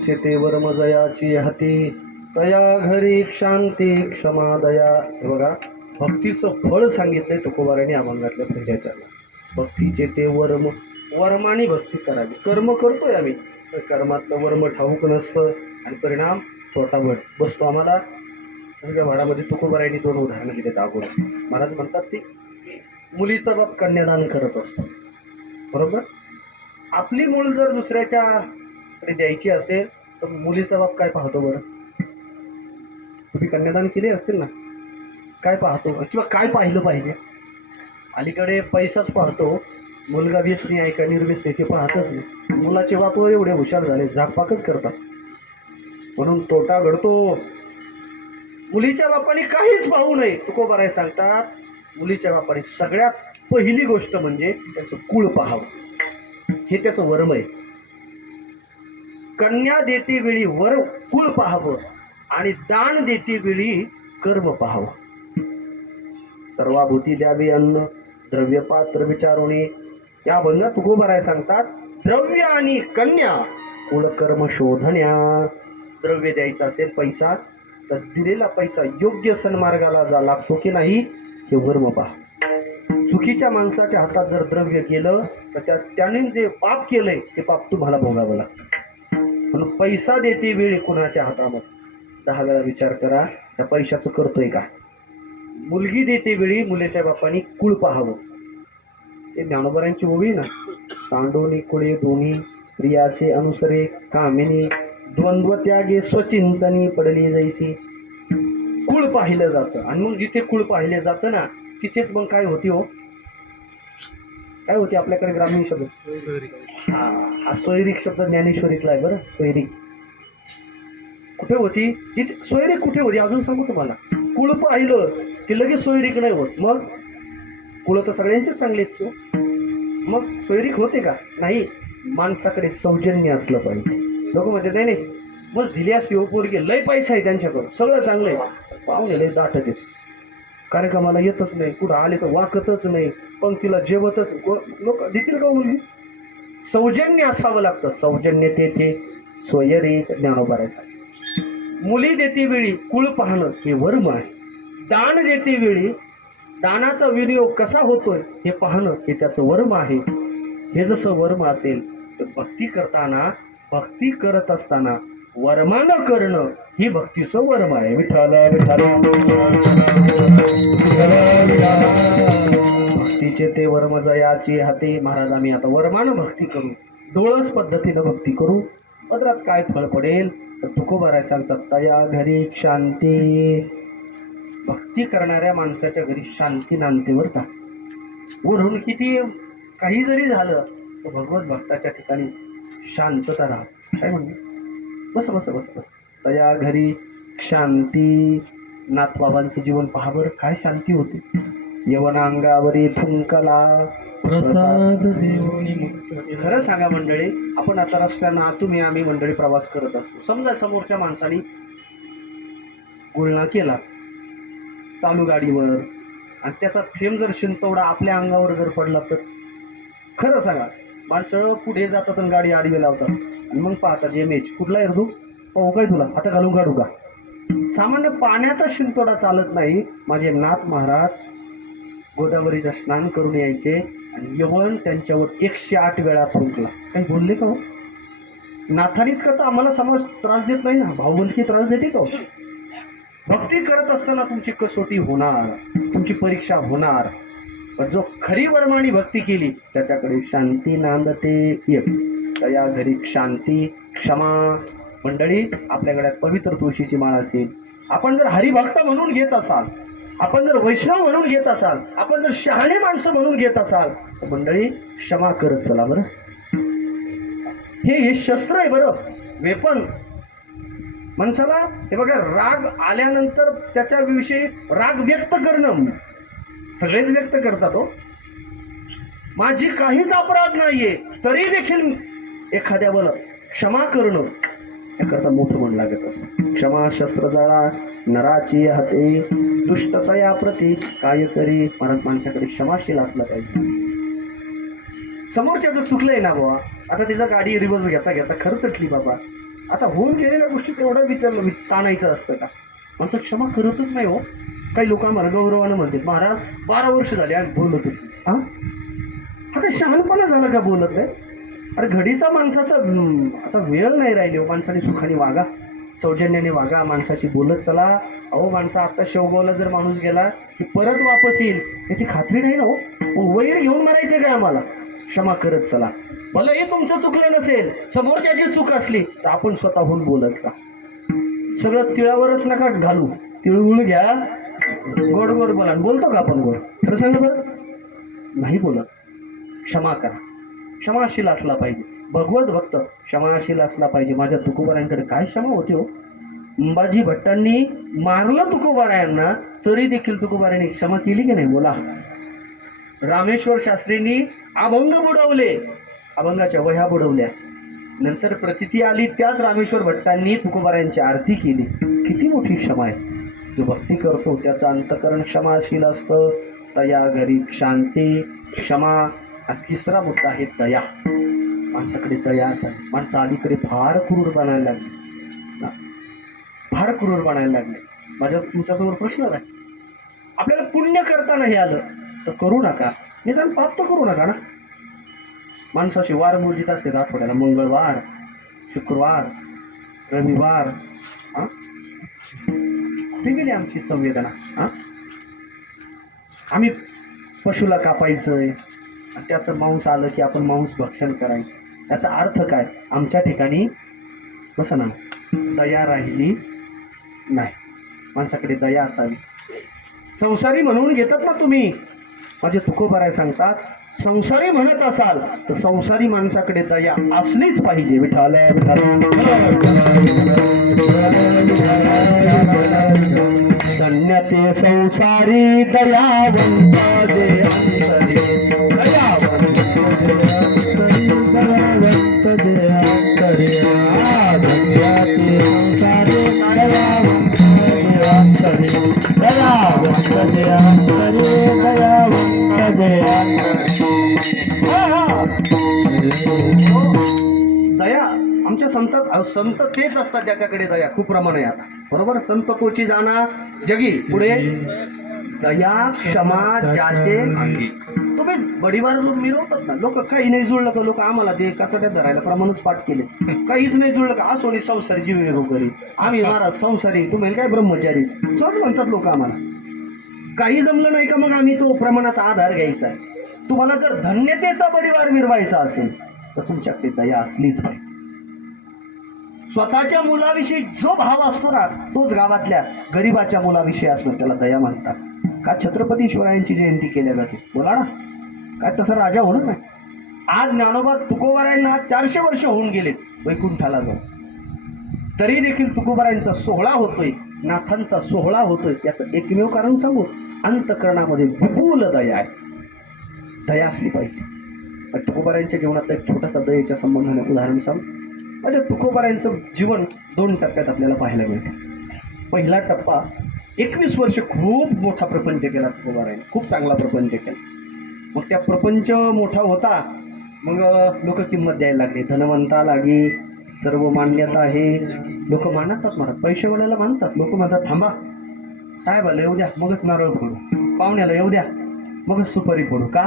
भक्तीचे ते वर्मजयाची हाती तया घरी शांती क्षमा दया. हे बघा, भक्तीचं फळ सांगितलंय तुकोबाराने अभंगातल्या पहिल्या चरणात. भक्तीचे ते वर्म, वर्माने भक्ती करावी. कर्म करतोय आम्ही, तर कर्मातलं वर्म ठाऊक नसतं आणि परिणाम तोटा बसतो आम्हाला. तुमच्या भाडामध्ये तुकोबारायने 2 उदाहरणं दिलेत अगोदर. महाराज म्हणतात ती मुलीचा बाप कन्यादान करत असतो, बरोबर. आपली मूल जर दुसऱ्याच्याकडे द्यायची असेल तर मुलीचा बाप काय पाहतो बरं? तुम्ही कन्यादान केले असतील ना, काय पाहतो किंवा काय पाहिलं पाहिजे? अलीकडे पैसाच पाहतो. मुलगा व्यसनी आहे का निर्व्यसनी ते पाहतच नाही. मुलाचे बाप एवढे हुशार झाले, झाकपाकच करतात, म्हणून तोटा घडतो. मुलीच्या बापाने काहीच पाहू नये. तुकोबाराय सांगतात, मुलीच्या बापाने सगळ्यात पहिली गोष्ट म्हणजे त्याचं कुळ पाहावं. हे त्याचं वर्म आहे. कन्या देते वेळी कुळ पाहावं आणि दान देते वेळी कर्म पाहावं. सर्वाभूती द्यावे अन्न, द्रव्य पात्र विचारुणे. या अभंगात तुकोबाराय सांगतात, द्रव्य आणि कन्या कुळ कर्म शोधण्या. द्रव्य द्यायचं असेल पैसा, तर दिलेला पैसा योग्य सन्मार्गाला जा लागतो की नाही हे वर्म पहा. चुकीच्या माणसाच्या हातात जर द्रव्य गेलं तर त्याने जे पाप केलंय ते पाप तुम्हाला भोगावं लागतं. म्हणून पैसा देते वेळी कुणाच्या हातामध्ये 10 वेळा विचार करा, त्या पैशाचं करतोय का. मुलगी देते वेळी मुलीच्या बापाने कुळ पाहावं. ते ज्ञानोबारांची ओवी ना, सांडोनी कुळे दोन्ही प्रियाचे अनुसरे कामिनी द्वंद्व त्यागे स्वचिंतनी पडली जैसी. कुळ पाहिलं जातं आणि मग जिथे कुळ पाहिले जातं ना तिथेच मग काय होती हो, काय होती आपल्याकडे ग्रामीण शब्द. हा सोयरीक शब्द ज्ञानेश्वरीतला आहे बरं. सोयरीक कुठे होती? जिथे सोयरीक कुठे होती अजून सांगू तुम्हाला. कुळ पाहिलं की लगेच सोयरीक नाही होत. मग कुळ तर सगळ्यांचेच चांगले आहेत, मग सोयरीक होते का? नाही. माणसाकडे सौजन्य असलं पाहिजे. लोक म्हणते नाही नाही मग दिली असती हो पोरगी, लय पैसा आहे त्यांच्याकडं, सगळं चांगलं आहे, पाहुणे लय दाटत येत, कार्यक्रमाला येतच नाही, कुठं आले तर वाकतच नाही, पंक्तीला जेवतच. लोक देतील का मुलगी? सौजन्य असावं लागतं. सौजन्य ते सोयरीक ज्ञानोबारायचा. मुली देते वेळी कुळ पाहणं हे वर्म आहे. दान देते वेळी दानाचा विनियोग कसा होतोय हे पाहणं हे त्याचं वर्म आहे. हे जसं वर्म असेल तर भक्ती करत असताना वर्मानं करणं ही भक्तीचं वर्म आहे. विठ्ठल विठ्ठल भक्तीचे ते वर्म जयाची हाती. महाराज आम्ही आता वर्मानं भक्ती करू, डोळस पद्धतीनं भक्ती करू. पदरात काय फळ पडेल तर तुकोबाराय सांगतात, तया घरी शांती. भक्ती करणाऱ्या माणसाच्या घरी शांती नांदते बरं का. वरून किती काही जरी झालं तर भगवत भक्ताच्या ठिकाणी शांतता राहते. काय म्हणते? बस बस बस बस. तया घरी शांती. नाथबाबांचं जीवन पहा बरं, काय शांती होती. यवनांगावरी थुंकला प्रसाद देऊनी. खरं सांगा मंडळी, आपण आता रस्त्यानं तुम्ही आम्ही मंडळी प्रवास करत असतो. समजा समोरच्या माणसाने गुळणा केला चालू गाडीवर आणि त्याचा थेंब जर शिंतवडा आपल्या अंगावर जर पडला तर खरं सांगा माणसं पुढे जातात आणि गाडी आडवी लावतात आणि मग पाहतात एमएच कुठला आहे तू, हो काय तुला आता घालून काढू का. सामान्य पाण्याचा शिंतोडा चालत नाही. माझे नाथ महाराज गोदावरीचं स्नान करून यायचे आणि यवन त्यांच्यावर 108 वेळा थुंकला. काही बोलले का हो? नाथानीत करता आम्हाला समाज त्रास देत नाही ना, भाऊबंदकी त्रास देते का? भक्ती करत असताना तुमची कसोटी होणार, तुमची परीक्षा होणार, पण जो खरी वर्माने भक्ती केली त्याच्याकडे शांती नांदते. एक तया घरी शांती क्षमा. मंडळी, आपल्या गळ्यात पवित्र तुळशीची माळ असेल, आपण जर हरिभक्त म्हणून घेत असाल, आपण जर वैष्णव म्हणून घेत असाल, आपण जर शहाणे माणसं म्हणून घेत असाल तर मंडळी क्षमा करत चला बरं. हे शस्त्र आहे बरं, वेपन. माणसाला हे बघा, राग आल्यानंतर त्याच्याविषयी राग व्यक्त करणं सगळेच व्यक्त करतात हो. माझी काहीच अपराध नाहीये तरी देखील एखाद्यावर क्षमा करणं याकरता मोठं मन लागत असतं. क्षमा शस्त्र जळा नराची हाते दुष्टचा या प्रती काय करी. महाराज माणसाकडे क्षमाशील असला पाहिजे. समोरच्याचं चुकलंय ना बाबा, आता तिचा गाडी रिवर्स घेता घेता खरंच चटली बाबा, आता होऊन गेलेल्या गोष्टी तेवढं विचारलं मी ताणायचं असतं का? माणसं क्षमा करतच नाही हो. काही लोक आम्हाला गौरवानं म्हणतात, महाराज 12 वर्ष झाले आणि बोलतच नाही. हा हा काय शहाणपणा झाला का बोलत नाही? अरे घडीचा माणसाचा आता वेळ नाही राहिली हो. माणसाने सुखाने वागा, सौजन्याने वागा, माणसाशी बोलत चला. अहो माणसा आता शेवगावला जर माणूस गेला की परत वापस येईल याची खात्री नाही ना हो. वैर घेऊन मारायचं काय आम्हाला? क्षमा करत चला. भलं हे तुमचं चुकलं नसेल, समोरच्याची चूक असली तर आपण स्वतःहून बोलत का? सगळं तिळावरच नका घालू. तिळगुळ घ्या, गोड गोड बोला. बोलतो का आपण गोड? खरं सांगा बरं, नाही बोलत. क्षमा करा, क्षमाशील असला पाहिजे. भगवत भक्त क्षमाशील असला पाहिजे. माझ्या तुकोबारायांकडे काय क्षमा होती हो. अंबाजी भट्टांनी मारलं तुकोबारायांना तरी देखील तुकोबारायांनी क्षमा केली की नाही? बोला. रामेश्वर शास्त्रींनी अभंग बुडवले, अभंगाच्या वह्या बुडवल्या. नंतर प्रचिती आली, त्याच रामेश्वर भट्टांनी तुकोबारायांची आरती केली. किती मोठी क्षमा आहे. जो भक्ती करतो त्याचं अंतकरण क्षमाशील असतं. दया घरी शांती, क्षमा. आणि तिसरा मुद्दा आहे दया. माणसाकडे दया असावी. माणसं अलीकडे फार क्रूर बनायला लागले, फार क्रूर बनायला लागले. माझ्या तुमच्यासमोर प्रश्न आहे, आपल्याला पुण्य करताना हे आलं तर करू नका, निदान पाप तर करू नका ना. माणसाशी वार मोजित असते आठवड्याला, मंगळवार, शुक्रवार, रविवार. हां कुठे गेली आमची संवेदना? हां आम्ही पशुला कापायचंय आणि त्याचं मांस आलं की आपण मांस भक्षण करायचं. याचा अर्थ काय? आमच्या ठिकाणी कसं ना दया राहिली नाही. माणसाकडे दया असावी. संसारी म्हणून घेतात ना तुम्ही. माझे तुकोबाराय सांगतात, संसारी म्हणत असाल तर संसारी माणसाकडे दया असलीच पाहिजे. विठाल धन्यते संसारी दयावंत जे अंतरी, दयावंत जे अंतरी. धन्यते संसारी दयावंत जे अंतरी, दयावंत जे अंतरी, दयावंत जे अंतरी. दया आमच्या संत तेच असतात ज्याच्याकडे दया खूप प्रमाणे आता. बरोबर. संत तोची जाणा जगी. पुढे दया क्षमा ज्याचे अंगी. तुम्ही बडीवार जो मिरवतात ना लोक, काही नाही जुळलं का लोक आम्हाला ते कचड्यात धरायला प्रमाणच पाठ केले. काहीच नाही जुळलं का असोनी संसारी जीव करी, आम्ही महाराज संसारी, तुम्ही काय ब्रह्मचारी, सहज म्हणतात लोक आम्हाला. काही जमलं नाही का मग आम्ही तो प्रमाणाचा आधार घ्यायचा आहे. तुम्हाला जर धन्यतेचा बडीवार मिरवायचा असेल तर तुमच्याकडे दया असलीच पाहिजे. स्वतःच्या मुलाविषयी जो भाव असतो ना तोच गावातल्या गरीबाच्या मुलाविषयी असतो, त्याला दया म्हणतात. का छत्रपती शिवरायांची जयंती केल्या जाते? बोला ना, काय तसं राजा होणार नाही. आज ज्ञानोबा तुकोबारायांना 400 वर्ष होऊन गेले वैकुंठाला जाऊन, तरी देखील तुकोबारायांचा सोहळा होतोय, नाथांचा सोहळा होतोय. त्याचं एकमेव कारण सांगू, अंतकरणामध्ये विपुल दया आहे. दया असली पाहिजे. तुकोबारायांच्या जीवनात एक छोटासा दयेच्या संबंधाने उदाहरण सांगू. म्हणजे तुकोबारायांचं जीवन 2 टप्प्यात आपल्याला पाहायला मिळतं. पहिला टप्पा 21 वर्ष खूप मोठा प्रपंच केला तुकोबारायांनी, खूप चांगला प्रपंच केला. मग त्या प्रपंच मोठा होता, मग लोक किंमत द्यायला लागले. धनवंता लागे, सर्व मान्यता आहे, लोक मानतात. मला पैसेवाल्याला मानतात. लोक म्हणतात थांबा साहेबाला येऊ द्या मगच नारळ फोडू, पाहुण्याला येऊ द्या मगच सुपारी फोडू. का?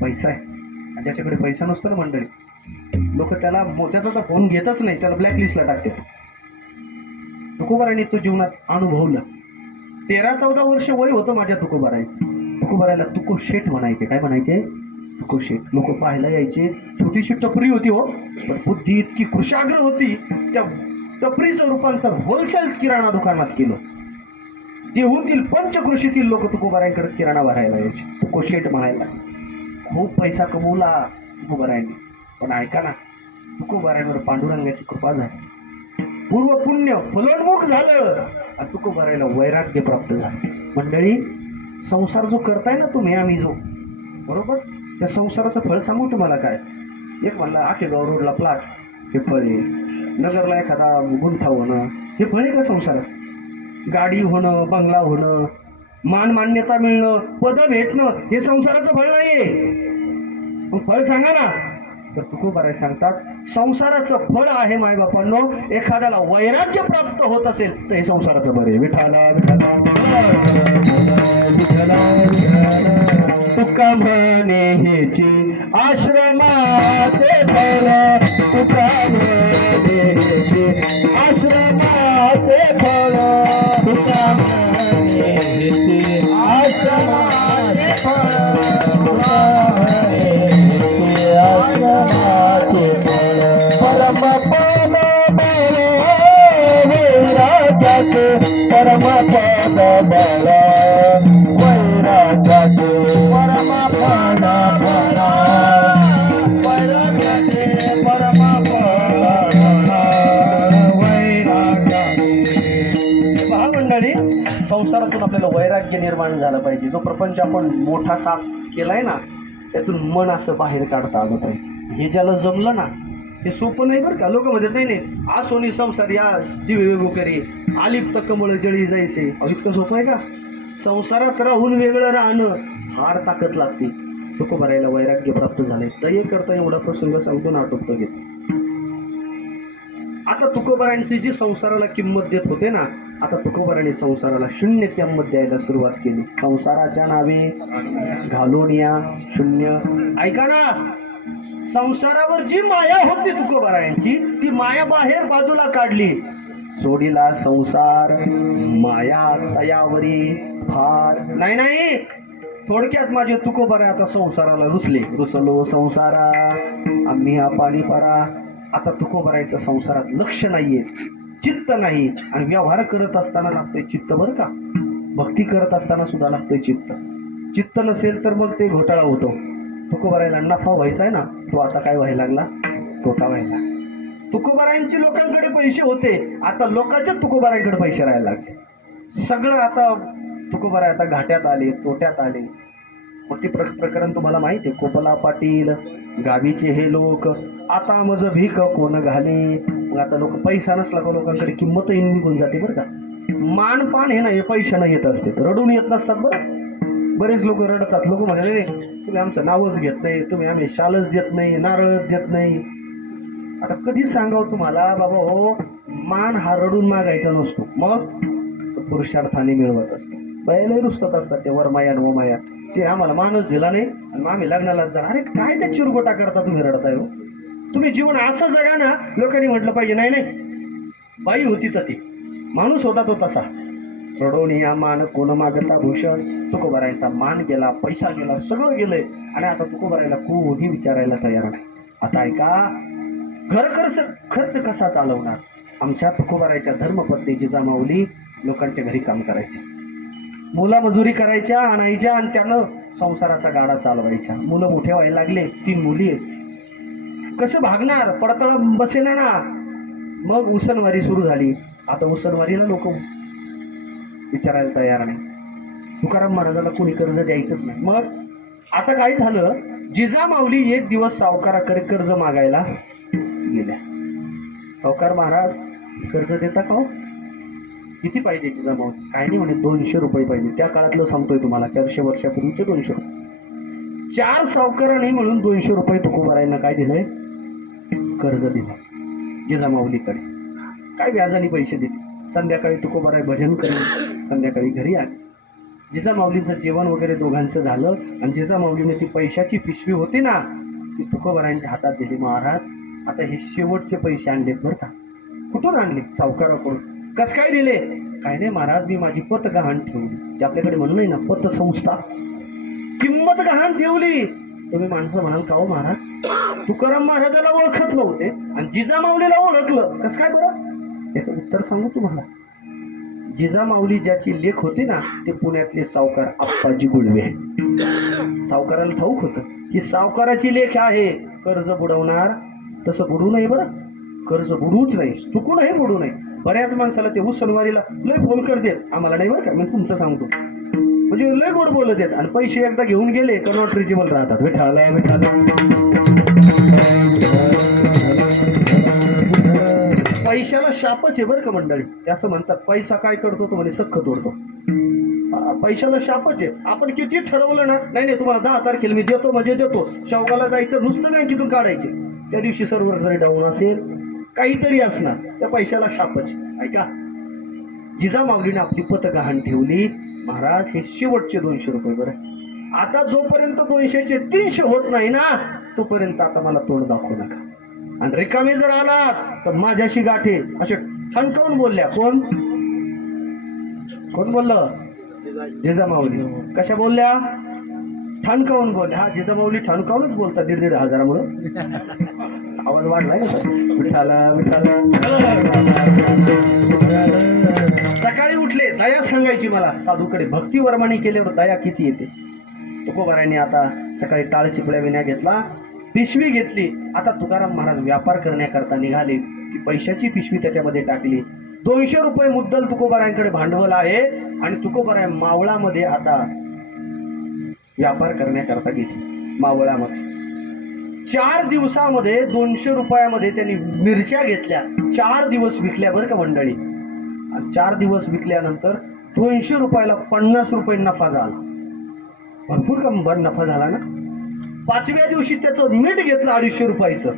पैसा आहे. ज्याच्याकडे पैसा नसतो ना मंडळी, लोक त्याला त्याचा फोन घेतच नाही, त्याला ब्लॅकलिस्टला टाकते. तुकोबारायांनी तो जीवनात अनुभवलं. 13-14 वर्ष वय होतं माझ्या तुकोबारायांचं. तुकोबारायला तुको शेठ म्हणायचे. काय म्हणायचे? तुको शेठ. लोक पाहायला यायचे. छोटीशी टपरी होती हो, पण बुद्धी इतकी कुशाग्र होती, त्या टपरीचं रूपांतर होलसेल किराणा दुकानात केलं. देहूतील पंचकृषीतील लोक तुकोबारायांकडे किराणा भरायला यायचे. तुको शेठ म्हणायला. खूप पैसा कमवला तुकोबारायांनी. पण ऐका ना, तुकोबारायांवर पांडुरंगाची कृपा झाली. पूर्व पुण्य फलोन्मुख झालं आणि तुकोबारायला वैराग्य प्राप्त झालं. मंडळी, संसार जो करताय ना तुम्ही, आम्ही जो, बरोबर, त्या संसाराचं फळ सांगू तुम्हाला काय. एक म्हणला आखेगाव रोडला प्लॉट, हे फळ आहे. नगरला एखादा गुंठा होणं, हे फळ आहे का संसारात? गाडी होणं, बंगला होणं, मान मान्यता मिळणं, पद भेटणं, हे संसाराचं फळ नाहीये. मग फळ सांगा ना. तर तुकोबाराय सांगतात संसाराचं फळ आहे मायबापांनो. एखाद्याला वैराग्य प्राप्त होत असेल तर हे संसाराचं बरे. विठाला विठाला तुका म्हणे हेची आश्रमाचे फळ. तुका म्हणे हेची आश्रमाचे फळ. तुका म्हणे हेची आश्रमाचे फळ. तुका म्हणे हेची आश्रमाचे फळ. परमपद बळ वैराग्याचे. परमपद बळ वैराग्याचे. परमपद बळ वैराग्याचे. परमपद वैराग्याचे. पहा मंडळी, संसारातून आपल्याला वैराग्य निर्माण झालं पाहिजे. जो प्रपंच आपण मोठा साफ केलाय ना त्यातून मन असं बाहेर काढता आलं पाहिजे. हे ज्याला जमलं ना हे सोपं नाही बरं का. लोक म्हणतात नाही नाही आज सोनी संसार या जीव वेगळं करी आलिप्त कमळ जळी जायचे. इतकं सोपं आहे का? संसारात राहून वेगळं राहणं फार ताकद लागते. तुकोबारायला वैराग्य प्राप्त झाले. दये करता एवढा प्रसंग सांगतो ना आटोपतो घेत. आता तुकोबारायांची जी संसाराला किंमत देत होते ना, आता तुकोबारांनी संसाराला शून्य किंमत द्यायला सुरुवात केली. संसाराच्या नावे घालून या शून्य. ऐका ना, संसारावर जी माया होती तुकोबारायांची ती माया बाहेर बाजूला काढली. सोडीला संसार माया तयावरी फार. नाही नाही, थोडक्यात माझे तुकोबाराय आता संसाराला रुसले. रुसलो संसारा आम्ही हा पाणी पारा. आता तुकोबारायचं संसारात लक्ष नाहीये, चित्त नाही. आणि व्यवहार करत असताना लागतंय चित्त बरं का. भक्ती करत असताना सुद्धा लागतंय चित्त. चित्त नसेल तर मग ते घोटाळा होतो. तुकोबारायला नफा व्हायचा आहे ना, तो आता काय व्हायला लागला? तोटा व्हायला. तुकोबारायांची लोकांकडे पैसे होते, आता लोकांच्या तुकोबारायांकडे पैसे राहायला लागले. सगळं आता तुकोबाराय आता घाट्यात आले, तोट्यात आले. मग ते प्रकरण तुम्हाला माहिती आहे. कोपला पाटील गावीचे हे लोक आता मज भीक कोण घाले. मग आता लोक पैसा नसला का लोकांकडे किंमतही निघून जाते बरं का. मानपान हे ना हे पैशानं येत असते, रडून येत नसतात बरं. बरेच लोक रडतात. लोक म्हणाले तुम्ही आमचं नावच घेत नाही, तुम्ही आम्ही शालच देत नाही, नारळच देत नाही. आता कधी सांगावं तुम्हाला बाबा हो, मान हा रडून मागायचा नसतो, मग पुरुषार्थाने मिळवत असतो. बायालाही रुसतात असतात ते वरमाया नवमाया. ते आम्हाला मानच दिला नाही आणि आम्ही लग्नाला जा. अरे काय त्या चिरगोटा करता तुम्ही रडताय हो. तुम्ही जीवन असं जगा ना. लोकांनी म्हटलं पाहिजे नाही नाही बाई होती तर ती माणूस होता तो तसा. रडून या मान कोण मागता भूषण. तुकोबारायचा मान गेला, पैसा गेला, सगळं गेलंय. आणि आता तुकोबारायला कोणी विचारायला तयार नाही. आता ऐका, खर्च कसा चालवणार. आमच्या तुकोबारायच्या धर्मपत्नी जिजामाऊली लोकांच्या घरी काम करायचे, मुला मजुरी करायच्या, आणायच्या आणि त्यानं संसाराचा गाडा चालवायच्या. मुलं मोठे व्हायला लागले, 3 मुली आहेत. कसं भागणार, पडतळ बसेना ना. मग उसनवारी सुरू झाली. आता उसनवारीला लोक विचारायला तयार नाही. तुकाराम महाराजाला कोणी कर्ज द्यायचंच नाही. मग आता काय झालं, जिजामाऊली एक दिवस सावकाराकडे कर्ज मागायला गेल्या. सावकार महाराज कर्ज देता का हो? किती पाहिजे जिजामाऊली? काय नाही म्हणे 200 रुपये पाहिजे. त्या काळातलं सांगतोय तुम्हाला, 400 वर्षापूर्वीचे 200 रुपये. 4 सावकारांनी म्हणून 200 रुपये तुकोबारायांना काय दिलंय? कर्ज दिलं जिजामाऊलीकडे. काय व्याजाने पैसे दिले. संध्याकाळी तुकोबाराय भजन करून संध्याकाळी घरी आले. जिजामाऊलीचं जेवण वगैरे दोघांचं झालं आणि जिजामाऊलीने ती पैशाची पिशवी होती ना ती तुकोबारायांच्या हातात दिली. महाराज आता हे शेवटचे पैसे आणलेत बरं का. कुठून आणले? सावकाराकडून. कस काय दिले? काय नाही महाराज, मी माझी पत गहाण ठेवली. ते आपल्याकडे म्हणून नाही ना पतसंस्था, किंमत गहाण ठेवली. तुम्ही माणसं म्हणाल का हो महाराज, तुकाराम महाराजाला ओळखत नव्हते आणि जिजामाऊलीला ओळखलं कस काय बरं? याचं उत्तर सांगू तुम्हाला. जिजामाऊली ज्याची लेख होती ना ते पुण्यातले सावकार आप्पाजी गुळवे. सावकाराला ठाऊक होतं की सावकाराची लेख आहे, कर्ज बुडवणार. तसं बुडू नये बरं, कर्ज बुडूच नाही, चुकूनही बुडू नये. बऱ्याच माणसाला ते उसनवारीला लय फोन करतात, आम्हाला नाही बरं का, मी तुमचं सांगतो. म्हणजे लय गोड बोलत आहेत आणि पैसे एकदा घेऊन गेले का नॉट रिचेबल राहतात. विठाला विठाला. पैशाला शापच आहे बरं का मंडळी. ते असं म्हणतात पैसा काय करतो तो म्हणे सख्ख तोडतो. पैशाला शापच आहे. आपण किती ठरवलं ना, नाही नाही तुम्हाला 10 तारखेला मी देतो म्हणजे देतो, शेवगाला जायचं नुसतं बँकेतून काढायचे, त्या दिवशी सर्व्हर जरी डाऊन असेल काहीतरी असणार, त्या पैशाला शापच. ऐका, जिजामाऊलीने आपली पत गहाण ठेवली. महाराज हे शेवटचे 200 रुपये. बरं, आता जोपर्यंत 200चे 300 होत नाही ना, तोपर्यंत आता मला तोंड दाखवू नका. आणि रिकामे जर आलात तर माझ्याशी गाठे. असे ठणकावून बोलल्या. कोण बोललं? जिजामाऊली. कशा बोलल्या? ठणकावून बोलल्या. हा, जिजामाऊली ठणकावूनच बोलतात 1,500 हजारामुळं. आवाज वाढलाय विठाला विठाला. सकाळी उठले, दया सांगायची मला साधूकडे. भक्ती वर्माणी केल्यावर दया किती येते. तुकोबारायांनी आता सकाळी टाळ चिपळ्या विण्या घेतला, पिशवी घेतली. आता तुकाराम महाराज व्यापार करण्याकरता निघाले. ती पैशाची पिशवी त्याच्यामध्ये टाकली. 200 रुपये मुद्दल तुकोबारायांकडे भांडवल आहे. आणि तुकोबाराय मावळामध्ये आता व्यापार करण्याकरता गेली. मावळामध्ये 4 दिवसामध्ये 200 रुपयामध्ये त्यांनी मिरच्या घेतल्या. 4 दिवस विकल्या बरं का मंडळी. आणि 4 दिवस विकल्यानंतर 200 रुपयाला 50 रुपये नफा झाला. भरपूर का नफा झाला ना. 5व्या दिवशी त्याचं मीठ घेतलं 250 रुपयाचं.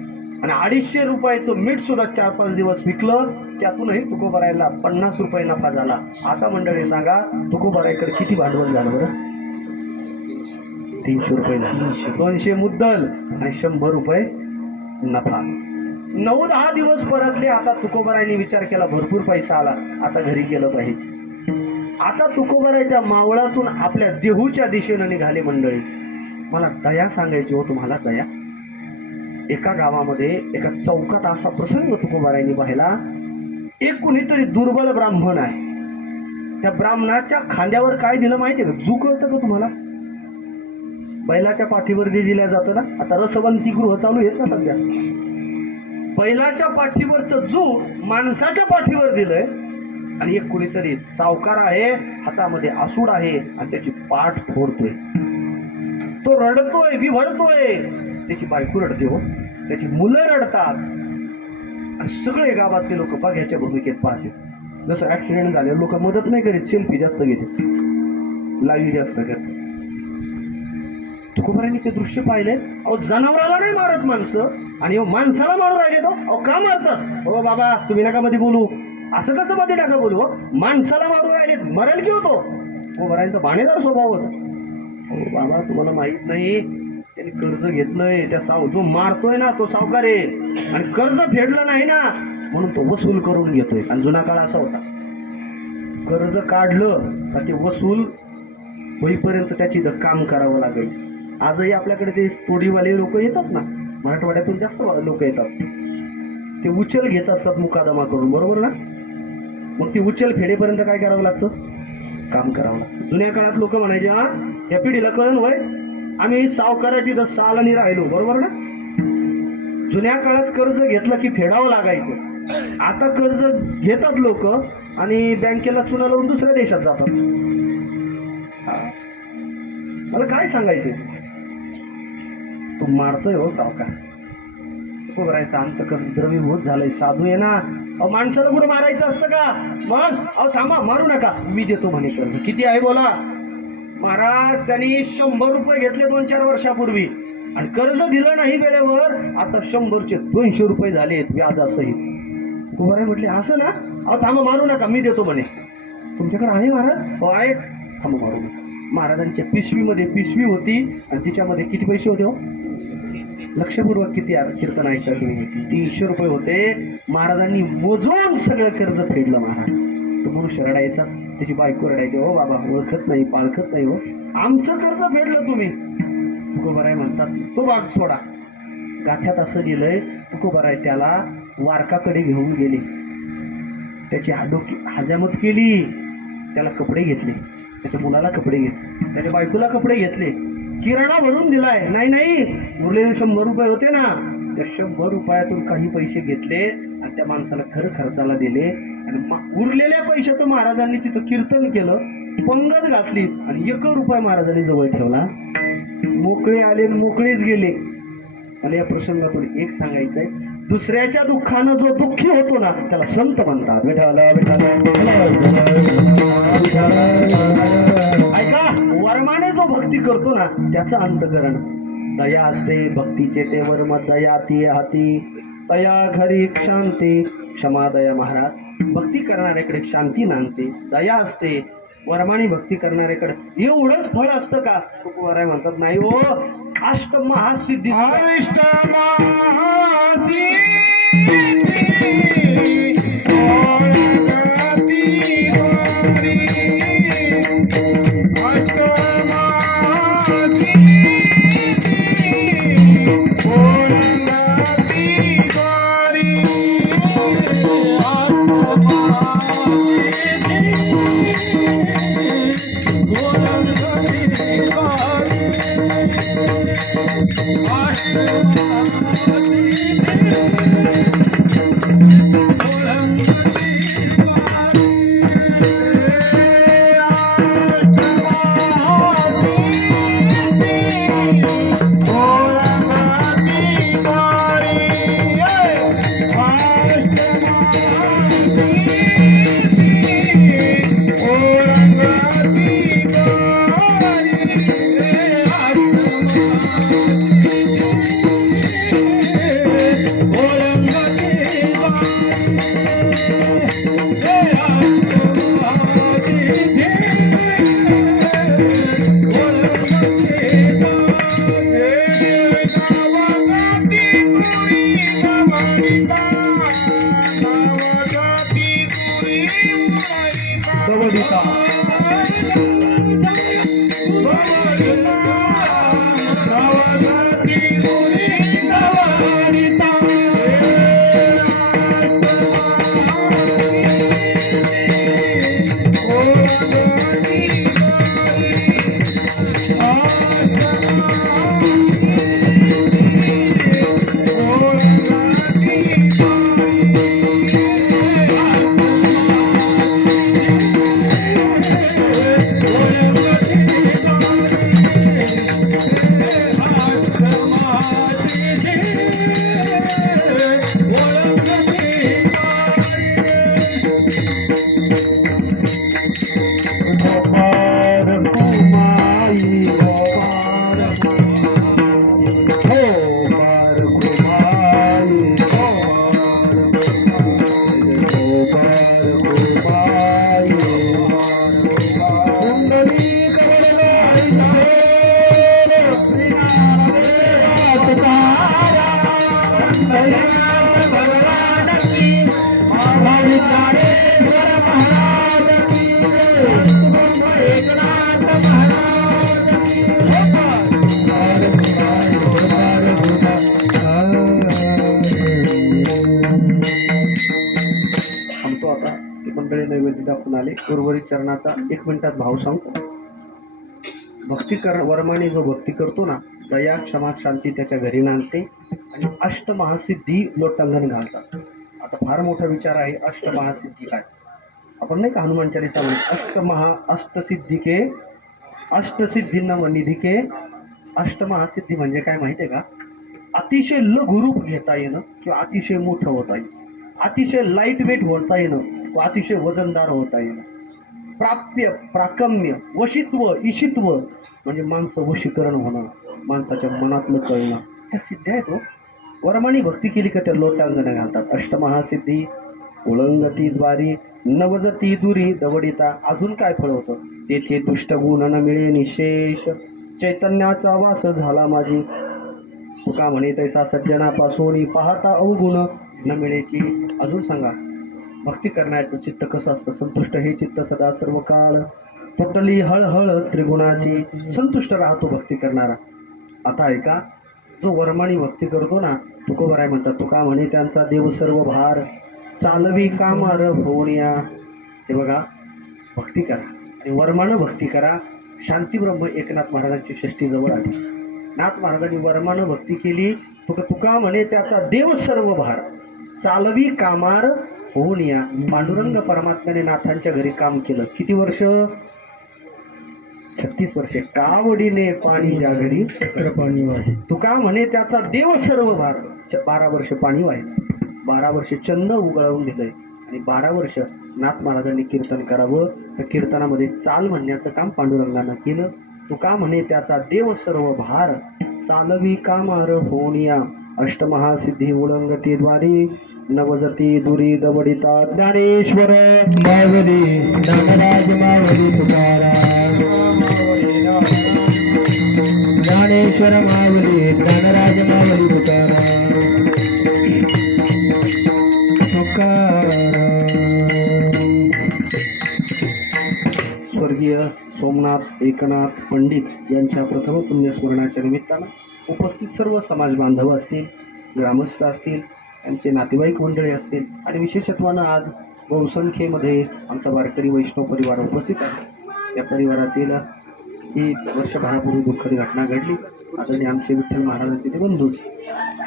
आणि 250 रुपयाचं मीठ सुद्धा 4-5 दिवस विकलं. त्यातूनही तुकोबारायला 50 रुपये नफा झाला. आता मंडळी सांगा, तुकोबारायकडे किती भांडवल झालं बरं? 300 रुपये झाले. 200 मुद्दल आणि 100 रुपये नफा. 9-10 दिवस परतले. आता तुकोबारायांनी विचार केला, भरपूर पैसा आला, आता घरी गेलं पाहिजे. आता तुकोबारायच्या मावळातून आपल्या देहूच्या दिशेनं निघाले. मंडळी, मला दया सांगायची हो तुम्हाला, दया. एका गावामध्ये एका चौकात असा प्रसंग तुकोबारायांनी पाहिला. एक कुणीतरी दुर्बल ब्राह्मण आहे. त्या ब्राह्मणाच्या खांद्यावर काय दिलं माहिती आहे का? जू कळतं का तुम्हाला? बैलाच्या पाठीवर जे दिल्या जातं ना, आता रसवंती गृह चालू आहेत ना सध्या. बैलाच्या पाठीवरचं जू माणसाच्या पाठीवर दिलंय. आणि एक कुणीतरी सावकार आहे, हातामध्ये आसूड आहे आणि त्याची पाठ फोडतोय. तो रडतोय, विभडतोय. त्याची बायको रडते हो, त्याची मुलं रडतात. आणि सगळे गावातले लोक बघ्याच्या भूमिकेत पाहते. जसं ऍक्सिडेंट झाले लोक मदत नाही करीत, सेल्फी जास्त घेते, लाईव्ह जास्त करते. तुकोबारायांनी ते दृश्य पाहिले. अहो, जनावराला नाही मारत माणसं, आणि माणसाला मारू राहिले तो. अहो, का मारतात? हो बाबा, तुम्ही नका मध्ये बोलू. असं कसं मध्ये टाका बोलू? माणसाला मारू राहिले, मरेल की होतो. तुकोबारायांचा भाणेदार स्वभाव होता. हो बाबा, तुम्हाला माहित नाही, त्यांनी कर्ज घेतलंय. त्या जो मारतोय ना तो सावकार आहे, आणि कर्ज फेडलं नाही ना म्हणून तो वसूल करून घेतोय. आणि जुना काळ असा होता, कर्ज काढलं तर ते वसूल होईपर्यंत त्याची काम करावं लागायचं. आजही आपल्याकडे ते तोडीवाले लोक येतात ना, मराठवाड्यातून जास्त लोक येतात. ते उचल घेत असतात मुकादमा करून, बरोबर ना. मग ती उचल फेडेपर्यंत काय करावं लागतं? काम करावं लागतं. जुन्या काळात लोक म्हणायचे, हा या पिढीला कळण वय, आम्ही सावकाराची जर सालानी राहिलो, बरोबर ना. जुन्या काळात कर्ज घेतलं की फेडावं लागायचं. आता कर्ज घेतात लोक आणि बँकेला चुना लावून दुसऱ्या देशात जातात. मला काय सांगायचं, तो मारतोय हो सावकार. तुकोबारायांचा अंतकरण द्रवीभूत झालंय. साधू आहे ना, अहो माणसाला पुढे मारायचं असतं का? मग अहो थांबा, मारू नका, मी देतो म्हणे कर्ज. किती आहे बोला? महाराज, त्यांनी 100 रुपये घेतले 2-4 वर्षापूर्वी आणि कर्ज दिलं नाही वेळेवर. आता 100चे 200 रुपये झालेत व्याजासहित. तुकोबाराय म्हटले, असं ना? अहो थांबा, मारू नका, मी देतो म्हणे. तुमच्याकडे आहे महाराज? हो आहे. थांबा, मारू नका. महाराजांच्या पिशवीमध्ये पिशवी होती आणि तिच्यामध्ये किती पैसे होते हो? लक्षपूर्वक किती कीर्तन ऐकता तुम्ही? 300 रुपये होते. महाराजांनी मोजून सगळं कर्ज फेडलं. महाराज, तो मनुष्य रडायचा, त्याची बायको रडायची, हो बाबा ओळखत नाही, पाळखत नाही हो, आमचं कर्ज फेडलं तुम्ही. तुकोबाराय म्हणतात, तो भाग सोडा. गाठ्यात असं गेलंय, तुकोबाराय त्याला वारकाकडे घेऊन गेले. त्याची हजामत केली, त्याला कपडे घेतले, त्याच्या मुलाला कपडे घेतले, त्याच्या बायकोला कपडे घेतले, किराणा भरून दिलाय. नाही, उरलेले 100 रुपये होते ना, त्या 100 रुपयातून काही पैसे घेतले आणि त्या माणसाला खर्चाला दिले. आणि उरलेल्या पैशाचं महाराजांनी तिथं कीर्तन केलं, पंगत घातली आणि 1 रुपया महाराजांनी जवळ ठेवला. मोकळे आले आणि मोकळेच गेले. आणि या प्रसंगातून एक सांगायचंय, दुसऱ्याच्या दुःखानं जो दुःखी होतो ना त्याला संत म्हणतात. विठ्ठल विठ्ठल ऐका, वर्माने जो भक्ती करतो ना त्याचं अंतकरण दया असते. भक्तीचे ते वर्म दया ती हाती, दया घरी शांती, क्षमा दया महाराज. भक्ती करणाऱ्याकडे शांती नांदते, दया असते. वर्माने भक्ती करणाऱ्याकडे एवढंच फळ असतं का? तुकोबाराय म्हणतात नाही हो, अष्टमहासिद्धी मंडळी नैवेद्य दाखवून आले. उर्वरित चरणाचा 1 मिनिटात भाव सांगतो. भक्ती वर्माने जो भक्ती करतो ना दया क्षमा शांती त्याच्या घरी नांदते आणि अष्टमहासिद्धी लोटांगण घालतात. आता फार मोठा विचार आहे, अष्टमहासिद्धी काय? आपण नाही का हनुमान चालीसा म्हणतो अष्टसिद्धिके अष्टसिद्धींना निधिके. अष्टमहासिद्धी म्हणजे काय माहिती आहे का? अतिशय लघु रूप घेता येणं किंवा अतिशय मोठं होता येणं, अतिशय लाईट वेट होता येणं व अतिशय वजनदार होता येणं, प्राप्य प्राकम्य वशित्व ईशित्व म्हणजे माणसं वशीकरण होणं, माणसाच्या मनातलं कळणं, ह्या सिद्धी आहेत. हो, वर्माने भक्ती केली का त्या लोटांगण घालतात. अष्टमहासिद्धी उळंगती द्वारी नवजती दुरी दवडिता. अजून काय फळ होतं? तेथे दुष्टगुण न मिळे निशेष, चैतन्याचा वास झाला माझी. तुका म्हणे तैसा सज्जनापासून पाहता अवगुण न मिळेची. अजून सांगा, भक्ती करण्याचं चित्त कसं असतं? संतुष्ट हे चित्त सदा सर्व काळ, तुटली हळहळ त्रिगुणाची. संतुष्ट राहतो भक्ती करणारा. आता ऐका, जो वर्मानी भक्ती करतो ना तुकोबाराय म्हणतात, तुका म्हणे त्यांचा देव सर्व भार, चालवी कामार होण्या. हे बघा, भक्ती करा आणि वर्मानं भक्ती करा. शांतीब्रह्म एकनाथ महाराजांची षष्टी जवळ आली. नाथ महाराजांनी वर्मानं भक्ती केली. तुका म्हणे त्याचा देव सर्व भार, चालवी कामार होऊन या. पांडुरंग परमात्म्याने नाथांच्या घरी काम केलं. किती वर्ष? 36 वर्षे कावडीने पाणी ज्या घरी पाणी वाहे तुका म्हणे त्याचा देव सर्व भार. 12 वर्ष पाणी वाहे, 12 वर्ष चंद उगळवून दिलंय आणि 12 वर्ष नाथ महाराजांनी कीर्तन करावं. त्या कीर्तनामध्ये चाल म्हणण्याचं काम पांडुरंगानं केलं. तुका म्हणे त्याचा देव सर्व भार, चालवी कामार होनिया अष्टमहासिद्धी उल्लंघते द्वारी, नवजती दुरी दवडिता ज्ञानेश्वर मावली ज्ञानराज मावली तुकाराम, ज्ञानेश्वर मावली ज्ञानराज मावली तुकाराम तुकाराम. स्वर्गीय सोमनाथ एकनाथ पंडित यांच्या प्रथम पुण्यस्मरणाच्या निमित्तानं उपस्थित सर्व समाज बांधव असतील, ग्रामस्थ असतील, त्यांचे नातेवाईक मंडळी असतील आणि विशेषत्वानं आज बहुसंख्येमध्ये आमचा वारकरी वैष्णव परिवार उपस्थित आहे. या परिवारातील ही वर्षभरापूर्वी दुःखद घटना घडली. आदरणीय आमचे विठ्ठल महाराजांचे ते बंधूच.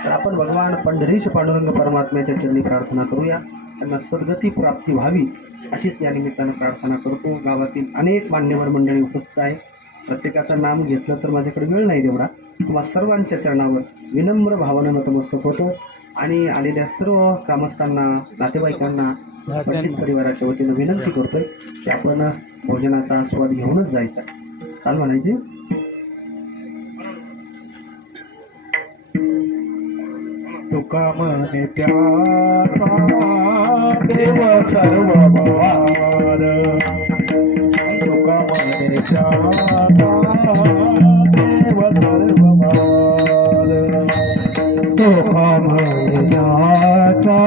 तर आपण भगवान पंढरीश पांडुरंग परमात्म्याच्या चरणी प्रार्थना करूया, त्यांना सद्गती प्राप्ती व्हावी अशीच या निमित्तानं प्रार्थना करतो. गावातील अनेक मान्यवर मंडळी उपस्थित आहे. प्रत्येकाचं नाम घेतलं तर माझ्याकडे वेळ नाही तेवढा. तुम्हा सर्वांच्या चरणावर विनम्र भावानं नतमस्तक होतं आणि आलेल्या सर्व ग्रामस्थांना, नातेवाईकांना, पंडित परिवाराच्या वतीनं विनंती करतोय की आपण भोजनाचा आस्वाद घेऊनच जायचा. चाल म्हणायचे. तुका म्हणे त्याचा देव सर्व भार, तुका म्हणे त्याचा देव सर्व भार, तुका म्हणे त्याचा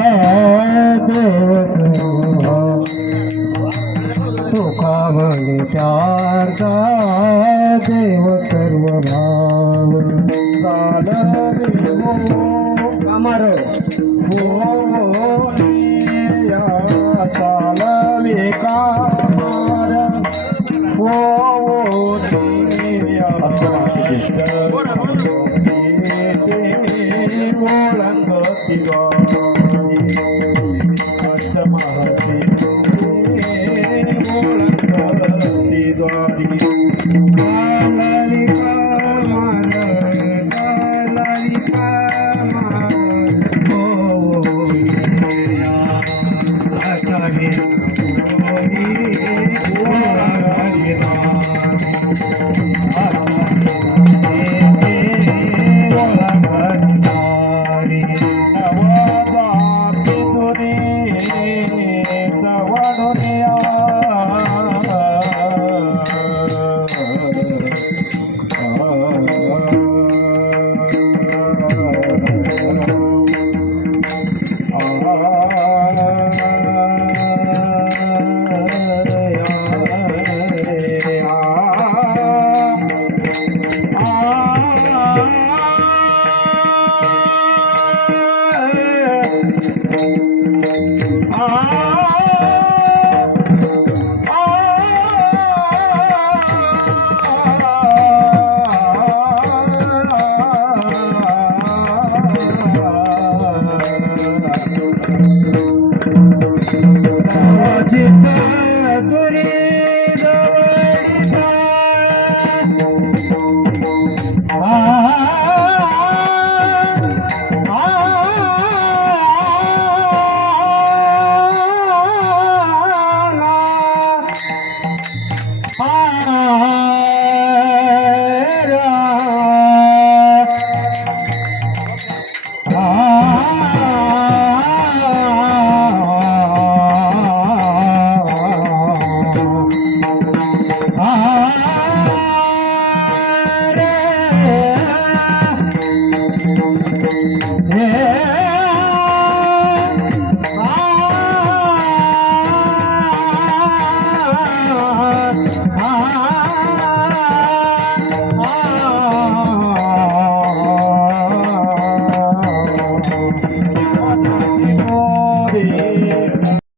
देव सर्व भार, तुका म्हणे त्याचा देव सर्व भाव. कामार चालवे कामार ओळंगती ओळंगती द्वारी कालरी कामार कालरी कामार